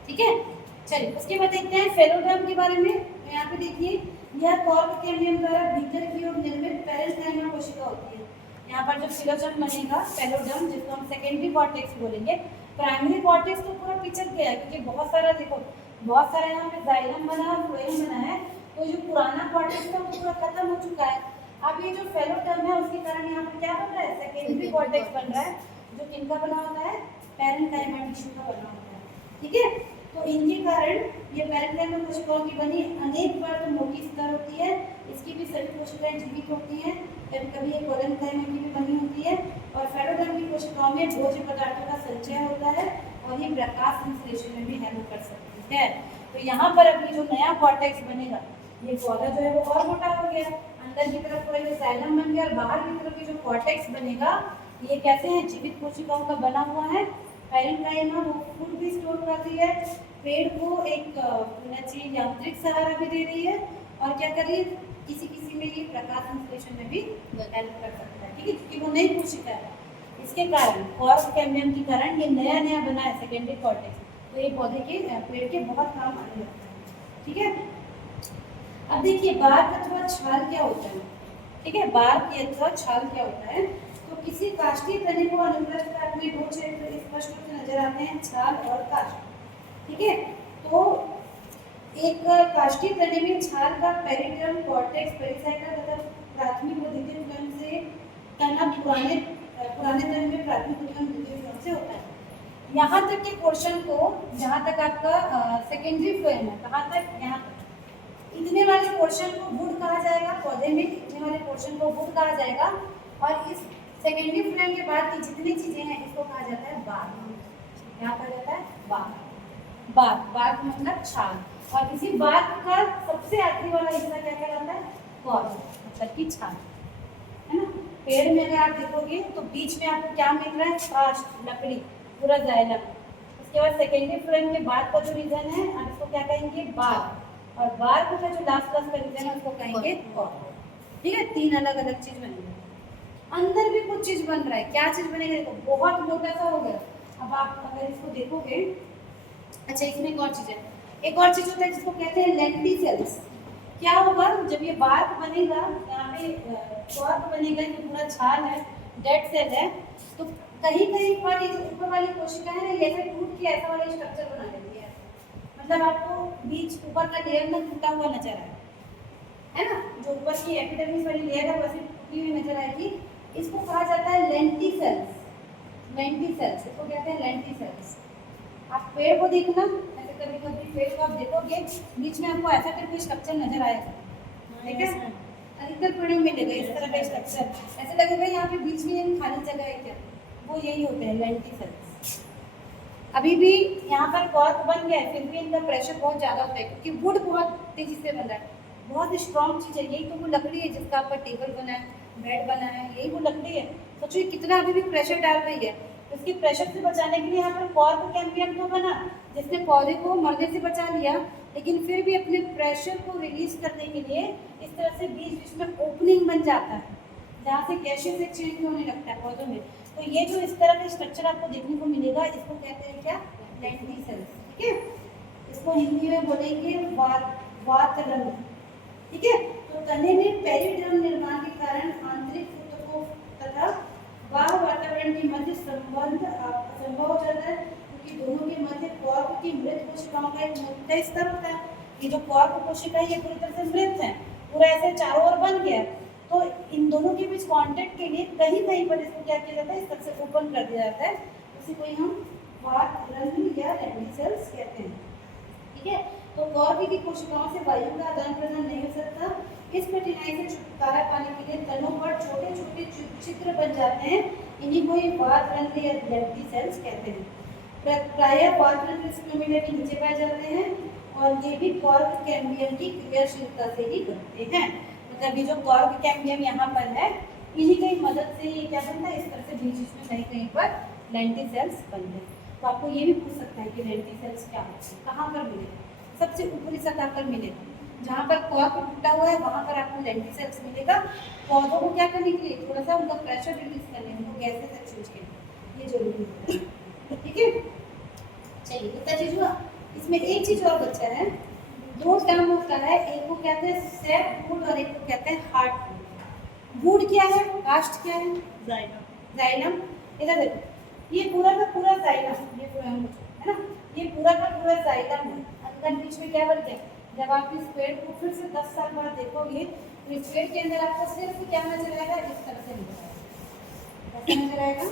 ठीक है, चलिए उसके बाद देखते हैं फेलोडर्म के बारे में। यहाँ पे देखिए, यह कॉर्क कैम्बियम द्वारा भीतर की ओर निर्मित पेरेंकाइमा कोशिका होती है। यहाँ पर जो फिलोजम बनेगा फेलोडर्म, जिसको हम सेकेंडरी कॉर्टेक्स बोलेंगे। प्राइमरी कॉर्टेक्स तो पूरा पिछड़ गया है क्योंकि बहुत सारा देखो, बहुत सारा यहाँ पे जाइलम बना और फ्लोएम बना है, तो जो पुराना कॉर्टेक्स था वो पूरा खत्म हो चुका है। अब ये जो फेलोडर्म है उसके कारण यहाँ पर क्या बन रहा है, सेकेंडरी कॉर्टेक्स बन रहा है, जो किनका बना होता है, पेरेंकाइमा टिश्यू का बना होता है। ठीक है, तो इनके कारण ये पेरेंकाइमा कोशिकाओं की बनी अनेक बार तो मोटी स्तर होती है, इसकी भी सभी कोशिकाएं जीवित होती हैं, कभी कभी ये कोलेनकाइमा की भी बनी होती है। और फेलोडर्म की कोशिकाओं में भोज्य पदार्थों का संचय होता है और ये प्रकाश संश्लेषण में भी हेल्प कर सकती है। तो यहाँ पर अभी जो नया कॉर्टेक्स बनेगा, ये पौधा जो है वो और मोटा हो गया, अंदर की तरफ पूरा ये जाइलम बन गया और बाहर की तरफ ये जो कॉर्टेक्स बनेगा ये कैसे है, जीवित कोशिकाओं का बना हुआ है। पेरेंकाइमा वो फूड भी स्टोर कर रही है, पेड़ को एक यांत्रिक सहारा भी दे रही है, और क्या कर रही है, किसी किसी में ये प्रकाश संश्लेषण में भी हेल्प कर सकता है। ठीक है, क्योंकि वो नई कोशिका है, इसके कारण कॉर्क कैम्बियम के कारण ये नया नया बना है सेकेंडरी कॉर्टेक्स, तो ये पौधे के पेड़ के बहुत काम आने लगता है। ठीक है, अब देखिए बार्क अथवा छाल क्या होता है। ठीक है, बार्क अथवा छाल क्या होता है, तो किसी काष्ठीय तने को अनुप्रस्थ काट में दो क्षेत्र स्पष्ट रूप से नजर आते हैं, छाल और काष्ठ। ठीक है, तो एक काष्ठीय तने में छाल का पेरिटर्म, कॉर्टेक्स, पेरिसाइकल तथा प्राथमिक व द्वितीय फ्लोएम से तना पुराने तने में प्राथमिक फ्लोएम द्वितीय फ्लोएम से होता है। यहाँ तक के पोर्शन को, जहाँ तक आपका सेकेंडरी फ्लोएम है, कहाँ तक, यहाँ तक, इतने वाले पोर्शन को वुड कहा जाएगा, पौधे में इतने वाले पोर्शन को वुड कहा जाएगा, और इस सेकेंडरी फ्लोएम के बाद की जितनी चीजें हैं इसको कहा जाता है बार्क। क्या कहा जाता है, बार्क। बार्क मतलब छाल, और इसी बार्क का सबसे आखिरी वाला हिस्सा क्या कहलाता है, कॉर्क, मतलब की छाल, है ना। पेड़ में अगर आप देखोगे तो बीच में आपको क्या मिल रहा है, काष्ठ, लकड़ी, पूरा जाइलम, उसके बाद सेकेंडरी फ्लोएम के बाद का जो रीजन है अब इसको क्या कहेंगे बार, और बार का जो लास्ट का रीजन है उसको कहेंगे कॉर्ड। ठीक है, तीन अलग अलग चीज बनेगी। अंदर भी कुछ चीज बन रहा है, क्या चीज बनेगा देखो, बहुत मोटा सा हो गया। अब आप अगर इसको देखोगे, अच्छा इसमें एक और चीज है, एक और चीज होता है जिसको कहते हैं लेंटिसेल्स। क्या होगा जब ये बार्क बनेगा, यहाँ पे कॉर्क बनेगा, ये पूरा छाल है, डेड सेल है, तो कहीं कहीं पर ये जो ऊपर वाली कोशिका है ना, ये ऐसे टूट के ऐसा वाला स्ट्रक्चर बना लेती है। मतलब आपको बीच ऊपर का लेयर में टूटा हुआ नजर आए, है ना, जो ऊपर की एपिडर्मिस वाली लेयर है वैसे टूटी हुई नजर आएगी। इसको कहा जाता है लेंटिसेल्स। लेंटिसेल्स इसको कहते हैं लेंटिसेल्स। आप पेड़ को देखना, ऐसे कभी कभी पेड़ को आप देखोगे बीच में आपको ऐसा करके स्ट्रक्चर नजर आएगा, ठीक है, अधिकतर पेड़ों में मिलेगा इस तरह का स्ट्रक्चर, ऐसे लगेगा यहाँ पे बीच में एक खाली जगह है क्या, वो यही होते हैं लेंटिसेल्स। अभी भी यहाँ पर कॉर्क बन गया है, फिर भी इनका प्रेशर बहुत ज़्यादा होता है क्योंकि वुड बहुत तेजी से बन रहा है, बहुत स्ट्रॉन्ग चीज़ है, यही तो वो लकड़ी है जिसका आपका टेबल बना है, बेड बना है, यही वो लकड़ी है। सोचिए कितना अभी भी प्रेशर डाल रही है, उसकी प्रेशर से बचाने के लिए यहाँ पर कॉर्क कैम्बियम तो बना, जिसने पौधे को मरने से बचा लिया, लेकिन फिर भी अपने प्रेशर को रिलीज करने के लिए इस तरह से बीच बीच में ओपनिंग बन जाता है, जहाँ से गैसेस एक्सचेंज होने लगता है पौधों में। तो ये जो इस तरह का स्ट्रक्चर आपको देखने को मिलेगा, इसको कहते हैं क्या, लेंटिसेल्स। ठीक है, इसको हिंदी में बोलेंगे वातरंग। ठीक है, तो तने में पेरिड्रम निर्माण के कारण आंतरिक ऊतकों तथा बाह्य वातावरण के मध्य संबंध असंभव हो जाता है, क्योंकि दोनों के मध्य कॉर्क की मृत कोशिकाओं का एक मोटा स्तर होता है। ये जो कॉर्क कोशिका है ये पूरी तरह से मृत है, पूरा ऐसे चारों ओर बन गया, तो इन दोनों के बीच कांटेक्ट के लिए कहीं कहीं पर इसको क्या किया जाता है, इस तरह से ओपन कर दिया जाता है, उसी को ही हम वातरंग या लेंटिसेल्स कहते हैं। ठीक है, तो कॉर्क की कोशिकाओं से वायु का आदान प्रदान नहीं हो सकता, इस कठिनाई से छुटकारा पाने के लिए तनों पर छोटे छोटे छिद्र बन जाते हैं, इन्हीं को ही वातरंग या लेंटिसेल्स कहते हैं। प्रायः वातरंग स्क्रोमिला के नीचे पाए जाते हैं और ये भी कॉर्क कैम्बियम की क्रियाशीलता से ही बनते हैं। मतलब ये जो कॉर्क कैम्बियम यहाँ पर है, इन्हीं की मदद से ये क्या बनता है, इस तरह से बीच में कहीं कहीं पर लेंटिसेल्स बनते हैं। तो आपको ये भी पूछ सकता है कि लेंटिसेल्स क्या होते हैं, कहाँ पर मिलेगा, सबसे ऊपरी सतह पर मिलेगा, जहाँ पर कॉर्क टूटा हुआ है वहाँ पर आपको लेंटिसेल्स मिलेगा। पौधों को क्या करने के लिए, थोड़ा सा उनका प्रेशर रिलीज करने, उनको गैसेस एक्सचेंज के लिए ये जरूरी होता है। ठीक है, चलिए कितना चीज हुआ, इसमें एक चीज और बचा है, दो टर्म होता है, एक को कहते हैं सैप वुड और एक को कहते हैं हार्ड वुड। वुड क्या है, कास्ट क्या है, जाइलम। जाइलम, इधर देखो, ये पूरा का पूरा जाइलम, ये है ना, ये पूरा का पूरा जाइलम है। अंदर बीच में क्या बन गया, जब आप इस पेड़ को फिर से 10 साल बाद देखोगे तो इस पेड़ के अंदर आपको सिर्फ क्या नजर आएगा, इस तरह से नजर आएगा, कैसा नजर आएगा,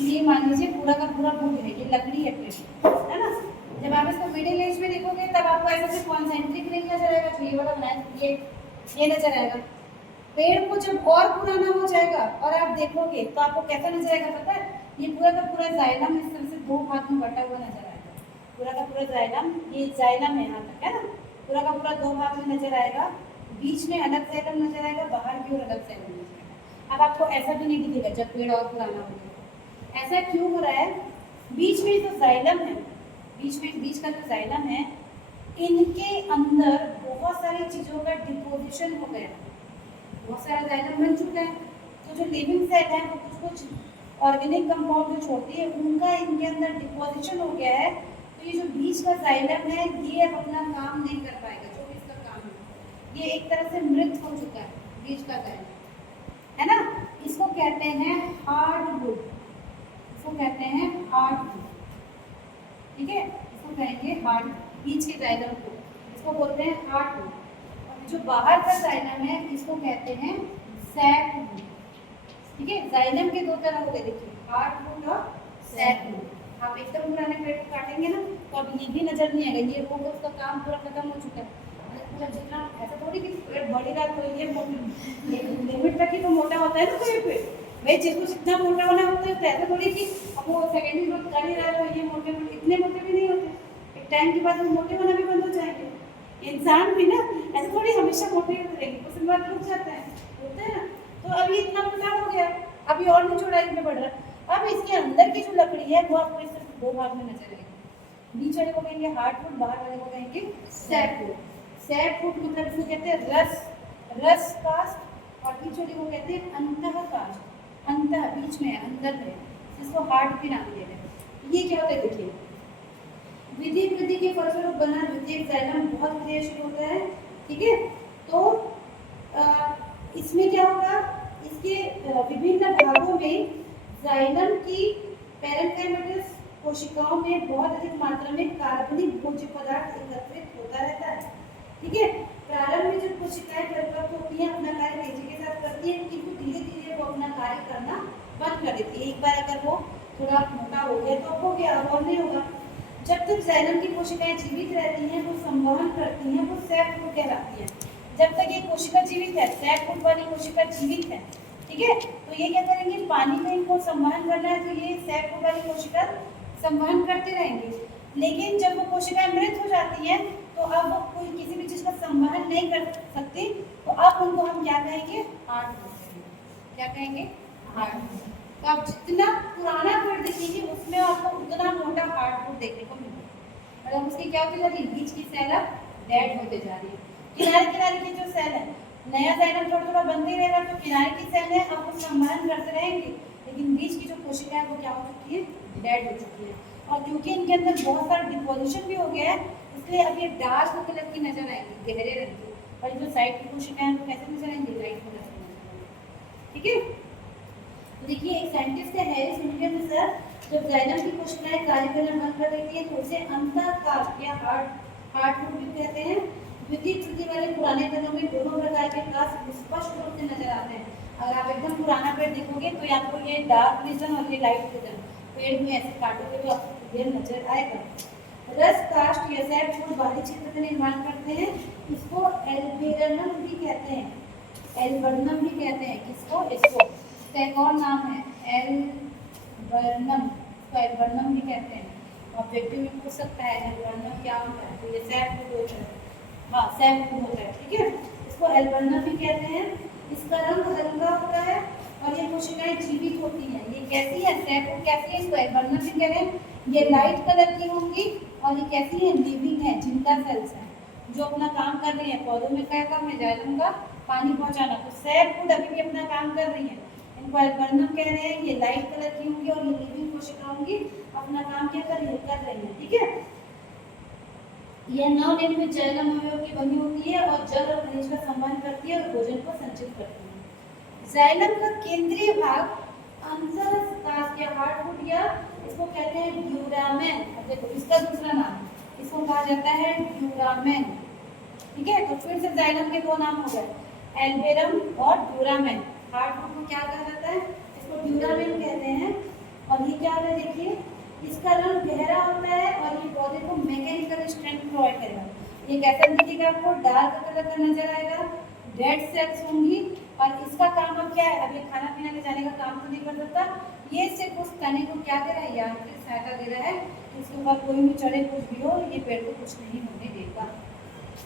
ये मान लीजिए पूरा का पूरा वुड है, ये लकड़ी है पेड़, है ना। जब आप इसको मिडिल एज में देखोगे तब आपको ऐसा से कॉन्सेंट्रिक रिंग नजर आएगा, तो ये वाला बनाए ये नजर आएगा। पेड़ को जब और पुराना हो जाएगा और आप देखोगे तो आपको कैसा नजर आएगा पता है, ये पूरा का पूरा जाइलम इस तरह से दो भाग में बटा हुआ नजर आएगा, पूरा का पूरा जाइलम, ये जाइलम है यहाँ तक, है ना, पूरा का पूरा दो भाग में नजर आएगा, बीच में अलग जाइलम नजर आएगा, बाहर की ओर अलग जाइलम नजर आएगा। अब आपको ऐसा भी नहीं दिखेगा जब पेड़ और पुराना हो जाएगा। ऐसा क्यों हो रहा है, बीच में जो जाइलम है, बीच का जो जाइलम है, इनके अंदर बहुत सारी चीज़ों का डिपोजिशन हो गया, बहुत सारा जाइलम बन चुका है, तो जो लिविंग सेल है वो कुछ कुछ ऑर्गेनिक कंपाउंड जो छोड़ती है उनका इनके अंदर डिपोजिशन हो गया है। तो ये जो बीच का जाइलम है ये अब अपना काम नहीं कर पाएगा, जो भी इसका काम है, ये एक तरह से मृत हो चुका है बीच का जाइलम, है ना। इसको कहते हैं हार्ड वुड, इसको कहते हैं हार्ड वुड। ठीक है, इसको कहेंगे हार्ड, बीच के जाइलम को इसको बोलते हैं हार्ड वुड, और जो बाहर का जाइलम है इसको कहते हैं सैप वुड। ठीक है, जाइलम के दो तरह हो गए, देखिए हार्ड वुड और सैप वुड। आप एकदम पुराने पेड़ को काटेंगे ना तो अब ये भी नजर नहीं आएगा, ये वो उसका काम पूरा खत्म हो चुका है। मतलब जितना ऐसा थोड़ी कि पेड़ बड़ी रात को ये लिमिट तक ही तो मोटा होता है ना कोई पेड़, भाई जिसको जितना मोटा होना होता है, तो ऐसा थोड़ी कि अब वो सेकेंडरी ग्रोथ कर ही रहा है तो ये मोटे मोटे इतने मोटे भी नहीं होते, एक टाइम के बाद वो मोटे होना भी बंद हो जाएंगे। इंसान भी ना ऐसे थोड़ी हमेशा मोटे होते रहेंगे, कुछ दिन बाद रुक जाता है, होता है ना। तो अभी इतना मोटा हो गया, अभी और भी चौड़ाई में बढ़ रहा है। अब इसके अंदर की जो लकड़ी है वो आपको इस तरह दो भाग में नजर आएगी। बीच वाले को कहेंगे हार्ड फूड, बाहर वाले को कहेंगे सैड फूड। सैड फूड मतलब इसको कहते हैं रस कास्ट, और बीच वाले को कहते हैं अंतः कास्ट। अंतः बीच में है, अंदर में, जिसको हार्ड भी नाम दे रहे हैं। ये क्या होता है देखिए, विधि वृद्धि के फलस्वरूप बना द्वितीयक जाइलम बहुत क्रियाशील होता है। ठीक है, तो इसमें क्या होगा, इसके विभिन्न भागों में जाइलम की पैरेन्काइमेटस कोशिकाओं में बहुत अधिक मात्रा में कार्बनिक भोज्य पदार्थ एकत्रित होता रहता है। ठीक है, प्रारंभ में जब कोशिकाएं परिपक्व होती हैं, अपना कार्य तेजी के साथ करती हैं, किंतु धीरे धीरे वो अपना कार्य करना बंद कर देती है। एक बार अगर वो थोड़ा मोटा हो गया तो हो गया, अब और नहीं होगा। जब तक जाइलम की कोशिकाएं जीवित रहती हैं, वो संवहन करती हैं, वो सैक फूड कहलाती है। जब तक ये कोशिका जीवित है, सैक फूड वाली कोशिका जीवित है, ठीक है, तो ये क्या करेंगे, पानी में इनको संवहन करना है, तो ये सैक फूड वाली कोशिका संवहन करते रहेंगे। लेकिन जब वो कोशिकाएं मृत हो जाती हैं, तो अब वो कोई किसी भी चीज का संवहन नहीं कर सकती, तो अब उनको हम क्या कहेंगे, हार्ड फूड। क्या कहेंगे, हार्ड फूड। तो आप जितना पुराना पेड़ देखेंगे उसमें आपको उतना मोटा हार्ड फूड देखने को मिलेगा। मतलब उसकी क्या होती जा रही है, बीच की सेल अब डेड होते जा रही है। किनारे किनारे की जो सेल है, नया जाइलम थोड़ा थोड़ा बनते रहेगा, तो किनारे की सेल है अब वो संवहन करते रहेंगे, लेकिन बीच की जो कोशिका है वो क्या हो चुकी है, डेड हो चुकी है। और क्योंकि इनके अंदर बहुत सारा डिपोजिशन भी हो गया है, इसलिए अब ये डार्क कलर की नजर आएंगी, गहरे रंग की, और जो साइड की कोशिकाएं हैं वो कैसे नजर आएंगी, लाइट कलर की नजर आएंगी। ठीक है, देखिए एक साइंटिस्ट है हैरिस विलियम सर, जब जाइलम की कोशिकाएं कार्य करना बंद कर देती है तो उसे अंतःकाष्ठ या हार्ड फूड भी कहते हैं। द्वितीय वृद्धि वाले पुराने तनों में दोनों प्रकार के कास्ट स्पष्ट रूप से नजर आते हैं। अगर आप एकदम पुराना पेड़ देखोगे तो आपको ये डार्क रीजन और ये लाइट रीजन पेड़ में ऐसे काटोगे तो आपको क्लियर नजर आएगा। रस कास्ट या सैड फूड बाहरी क्षेत्र का निर्माण करते हैं, इसको एल्बेरनम भी कहते हैं, एल्बर्नम भी कहते हैं। किसको, इसको, एक और नाम है एल्बर्नम, तो एल्बर्नम भी कहते हैं। ऑब्जेक्टिव में पूछ सकता है एल्बर्नम क्या होता है, तो ये सैड फूड होता है, हाँ सैड फूड होता है। ठीक है, इसको एल्बर्नम भी कहते हैं। इसका रंग हल्का होता है और ये कोशिकाएं जीवित होती हैं। ये कैसी है, सैड फूड कैसी है, इसको एल्बर्नम भी कह रहे हैं। ये लाइट कलर की होंगी और ये कैसी है, लिविंग है, जिंदा सेल्स हैं जो अपना काम कर रही है। पौधों में क्या काम है, जाइलम का पानी पहुंचाना, तो सैड फूड अभी भी अपना काम कर रही है। इनको एल्बर्नम कह रहे हैं। ये लाइट कलर की होंगी और ये लिविंग कोशिका होंगी, अपना काम क्या कर रही है। ठीक है, यह नवनिर्मित जाइलम अवयव की बनी होती है और जल और खनिज का संवहन करती है और भोजन को संचित करती है। जाइलम का केंद्रीय भाग अंतःकाष्ठ या हार्ड फूड या इसको कहते हैं ड्यूरामेन। अब देखो इसका दूसरा नाम, इसको कहा जाता है ड्यूरामेन। ठीक है, तो फिर से जाइलम के दो नाम हो गए, एल्बेरम और ड्यूरामेन। हार्ड फूड को क्या कहा जाता है, इसको ड्यूरामेन कहते हैं। और ये क्या है, देखिए इसका रंग गहरा होता है और ये पौधे को मैकेनिकल स्ट्रेंथ प्रोवाइड करेगा। ये कैसा दिखेगा आपको, डार्क कलर का नजर आएगा, डेड सेल्स होंगी। और इसका काम अब क्या है, अब ये खाना पीना ले जाने का काम तो नहीं कर सकता, ये सिर्फ उस तने को क्या दे रहा है, यांत्रिक सहायता दे रहा है। इसके ऊपर कोई भी चढ़े कुछ भी हो, ये पेड़ को कुछ नहीं होने देगा,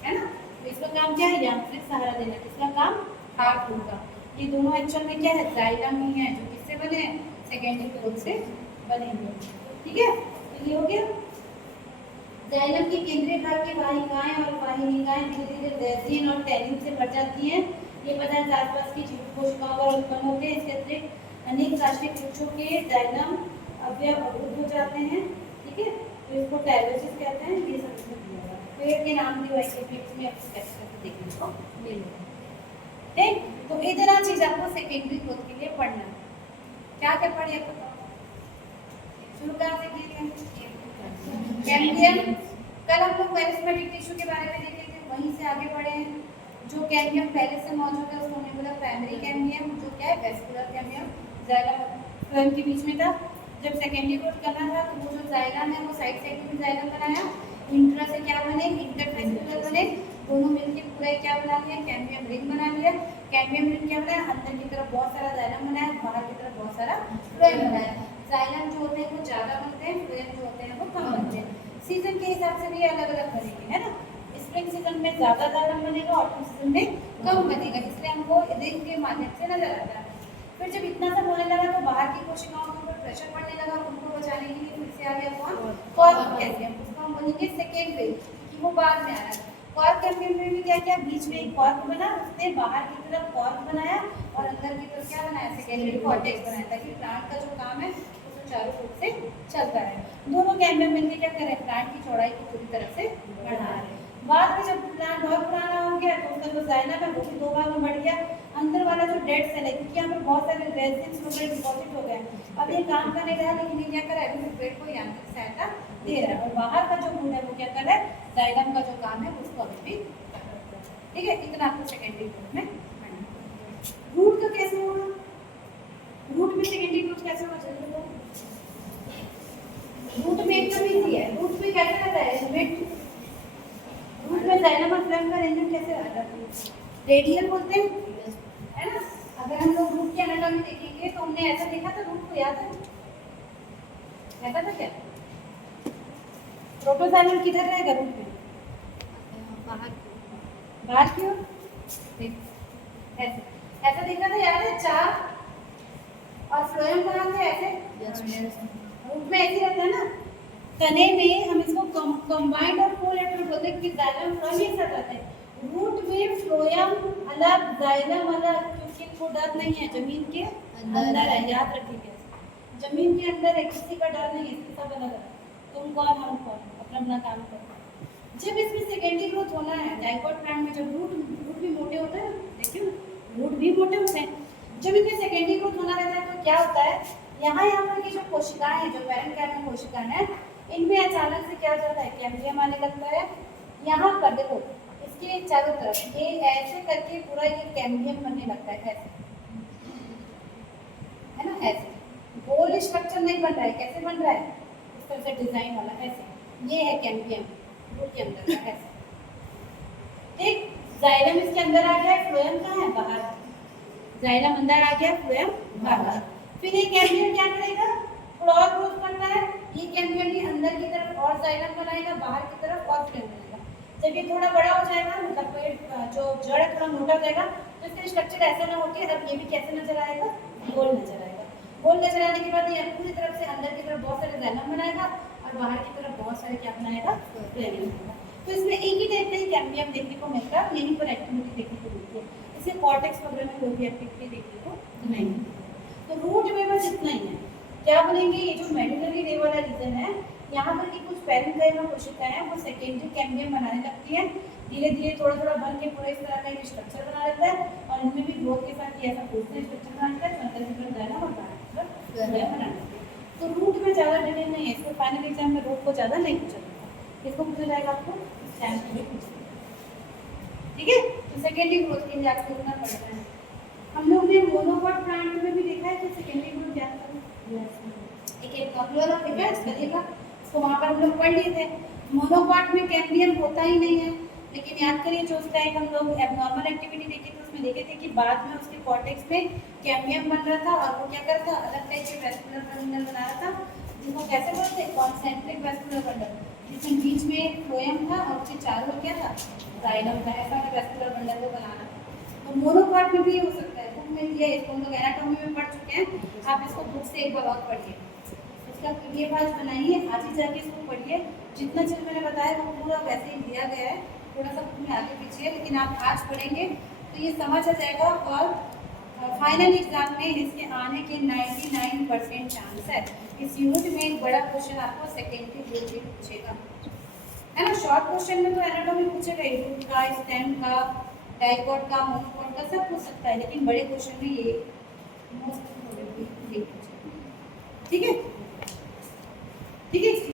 है ना। तो इसका काम क्या है, यांत्रिक सहारा देना। किसका काम, हार्ड फूड का। ये दोनों एक्चुअल में क्या है, जाइलम ही है, जो किससे बने हैं, सेकेंडरी ग्रोथ से बने हुए। ठीक है, तो ये हो गया। जाइलम के केंद्रीय भाग की वाहिकाएं और वाहिनिकाएं धीरे धीरे रेजिन और टैनिन से भर जाती हैं। ये पदार्थ आसपास की जीवित कोशिकाओं पर उत्पन्न होते हैं। इसके अतिरिक्त अनेक राष्ट्रीय वृक्षों के जाइलम अवयव अवरुद्ध हो जाते हैं। ठीक है, तो इसको टाइलोसिस कहते हैं। ये सब इसमें दिया हुआ है, पेड़ के नाम दिए हुए में आपको कैसे देखने को मिलेगा। ठीक, तो इतना चीज आपको सेकेंडरी ग्रोथ के लिए पढ़ना है। क्या क्या पढ़े आपको, शुरू कहाँ से किए थे, कैम्बियम। कल हम लोग मेरिस्टेमेटिक टिश्यू के बारे में देखे थे, वहीं से आगे बढ़े हैं। जो कैम्बियम पहले से मौजूद है उसको हमने बोला प्राइमरी कैम्बियम, जो क्या है वेस्कुलर कैम्बियम, जाइलम के बीच में था। जब सेकेंडरी ग्रोथ करना था तो वो जो जाइलम है वो साइड साइड में जाइलम बनाया, इंट्रा से क्या बने, इंटरफेसिकुलर बने, दोनों मिलकर पूरा क्या बना लिया, कैम्बियम रिंग बना लिया। कैम्बियम रिंग क्या बनाया, अंदर की तरफ बहुत सारा जाइलम बनाया, बाहर की तरफ बहुत सारा फ्लोएम बनाया। जाइलम जो होते हैं वो ज़्यादा बनते हैं, फ्लोएम जो होते हैं वो कम बनते हैं। सीजन के हिसाब से भी अलग अलग बनेंगे, है ना। स्प्रिंग सीजन में ज़्यादा जाइलम बनेगा, ऑटम सीजन में कम बनेगा, इसलिए हमको रिंग के माध्यम से नजर आता है। फिर जब इतना सब होने लगा तो बाहर की कोशिकाओं के ऊपर प्रेशर पड़ने लगा, उनको बचाने के लिए फिर से आ गया कॉर्क कैम्बियम, उसको हम बोलेंगे सेकेंड वेव कि वो बाद में आ रहा है। कॉर्क कैम्बियम में भी क्या किया, बीच में एक कॉर्क बना, उसने बाहर की तरफ कॉर्क बनाया और अंदर की तरफ क्या बनाया, सेकेंडरी कॉर्टेक्स बनाया, ताकि प्लांट का जो काम है वो सुचारू रूप से चलता रहे। दोनों कैम्बियम मिलकर क्या कर रहे हैं, प्लांट की चौड़ाई को पूरी तरह से बढ़ा रहे हैं। बाद में जब प्लांट बहुत पुराना हो गया तो उसका जो जाइलम है वो भी दो भाग में बढ़ गया। अंदर वाला जो डेड सेल है, क्योंकि यहाँ पर बहुत सारे रेजिन्स वगैरह डिपॉजिट हो गए, अब ये काम करने रहा, लेकिन ये क्या कर रहा है, अभी पेड़ को यांत्रिक सहायता दे रहा है। और बाहर का जो गुण है वो क्या कर रहा है, जाइलम का जो काम है उसको अभी भी, ठीक है। इतना आपको सेकेंडरी ग्रोथ में रूट का कैसे होगा, रूट में सेकेंडरी ग्रोथ कैसे होगा, चलिए तो रूट में एकदम इजी है। रूट में कैसे रहता है, मिड रूट में जाइलम और फ्लोएम का अरेंजमेंट कैसे रहता है, रेडियल बोलते हैं, है ना। अगर हम लोग रूट की एनाटॉमी देखेंगे तो हमने ऐसा देखा था, रूट को याद है, ऐसा था क्या, प्रोटोजाइलम किधर रहेगा रूट में, बाहर बाहर की ओर, ऐसे ऐसा देखा था, याद है, चार और फ्लोएम कहाँ थे, ऐसे रूट में ऐसे रहता है ना। तने में हम इसको कंबाइंड और कोलेटरल बोलते हैं कि जाइलम फ्लोएम एक साथ रहते हैं। रूट में फ्लोएम अलग, जाइलम अलग, क्योंकि इनको डर नहीं है, जमीन के अंदर है, याद रखिएगा, जमीन के अंदर है, किसी का डर नहीं है, इसके सब अलग है, तुम कौन हम कौन, अपना अपना काम करो। जब इसमें सेकेंडरी ग्रोथ होना है डाइकोट प्लांट में, जब रूट भी मोटे होते हैं, देखिए रूट भी मोटे होते हैं, जब इनमें सेकेंडरी ग्रोथ होना रहता है तो क्या होता है, यहाँ पर की जो कोशिकाएं हैं, जो पैरेंकाइमा में कोशिकाएं हैं, इनमें अचानक से क्या हो जाता है, कैम्बियम आने लगता है। यहाँ पर देखो इसके चारों तरफ ये ऐसे करके पूरा ये कैम्बियम बनने लगता है, ऐसे, है ना, ऐसे गोल स्ट्रक्चर नहीं बन रहा है, कैसे बन रहा है, इस तरह से डिजाइन वाला, ऐसे, ये है कैम्बियम रूट के अंदर का, ऐसे, ठीक। जाइलम इसके अंदर आ गया, फ्लोएम कहाँ है, बाहर, जाइलम अंदर आ गया, फ्लोएम बाहर। फिर ये कैम्बियम क्या करेगा, थोड़ा और ग्रोथ करता है, ये कैम्बियम भी अंदर की तरफ और जाइलम बनाएगा, बाहर की तरफ और फ्लोएम बनाएगा। जब ये थोड़ा बड़ा हो जाएगा, मतलब पेड़ जो जड़ है थोड़ा मोटा हो जाएगा, तो इसका स्ट्रक्चर ऐसा ना होके अब ये भी कैसे नजर आएगा, गोल नजर आएगा। गोल नजर आने के बाद ये पूरी तरफ से अंदर की तरफ बहुत सारे जाइलम बनाएगा और बाहर की तरफ बहुत सारे क्या बनाएगा, फ्लोएम बनाएगा। तो इसमें एक ही टाइप का ही कैम्बियम देखने को मिलता है, यहीं पर एक्टिविटी देखने को मिलती है, इसमें कॉर्टेक्स वगैरह में कोई भी एक्टिविटी देखने को नहीं मिलती। तो रूट में बस इतना ही है। क्या बोलेंगे, ये जो मेडुलरी रे वाला रीजन है, यहाँ पर की कुछ पैरेंकाइमा कोशिकाएं हैं, वो सेकेंडरी कैम्बियम बनाने लगती है, धीरे धीरे थोड़ा थोड़ा बन के पूरा इस तरह का एक स्ट्रक्चर बना लेता है, और इनमें भी ग्रोथ के साथ ये ऐसा पूछते स्ट्रक्चर बना लेता है, जो अंदर की तरफ जाना और बाहर की तरफ बना लेता है। तो रूट में ज़्यादा डिटेल नहीं है, इसको फाइनल एग्जाम में रूट को ज़्यादा नहीं पूछा जाता, इसको पूछा जाएगा आपको स्टैंड के लिए पूछा, ठीक है। तो सेकेंडरी ग्रोथ के लिए आपको इतना पड़ता है। हम लोग ने मोनोकॉट प्लांट में भी देखा है कि सेकेंडरी ग्रोथ क्या है, एक नॉक्युलर और रिवर्स करिएगा, इसको वहाँ पर हम लोग पढ़ लिए थे। मोनोकॉट में कैम्बियम होता ही नहीं है, लेकिन याद करिए जो उसका एक हम लोग एबनॉर्मल एक्टिविटी देखी थी, उसमें देखे थे कि बाद में उसके कॉर्टेक्स में कैम्बियम बन रहा था, और वो क्या कर रहा था, अलग टाइप के वेस्कुलर बंडल बना रहा था, जिसको कैसे बोलते हैं, कॉन्सेंट्रिक वेस्कुलर बंडल, जिसमें बीच में एक फ्लोएम था और उसके चारों ओर क्या था, जाइलम था, ऐसा वेस्कुलर बंडल को बनाना था। तो मोनोकॉट में भी हो सकता है, बुक में दिया है, इसको हम लोग एनाटॉमी में पढ़ चुके हैं, आप इसको बुक से एक बार पढ़िए, उसका PDF आज बनाइए, आज ही जाके इसको पढ़िए, जितना चीज़ मैंने बताया वो पूरा वैसे ही दिया गया है, थोड़ा सा में आगे पीछे है, लेकिन आप आज पढ़ेंगे तो ये समझ आ जाएगा, और फाइनल एग्जाम में इसके आने के 99% चांस है। इस यूनिट में एक बड़ा क्वेश्चन आपको सेकेंडरी ग्रोथ भी पूछेगा, है ना। शॉर्ट क्वेश्चन में तो एनाटॉमी पूछेगा, रूट का, स्टेम का, डाइकोट का, मोनोकॉट का, सब पूछ सकता है, लेकिन बड़े क्वेश्चन में ये मोस्ट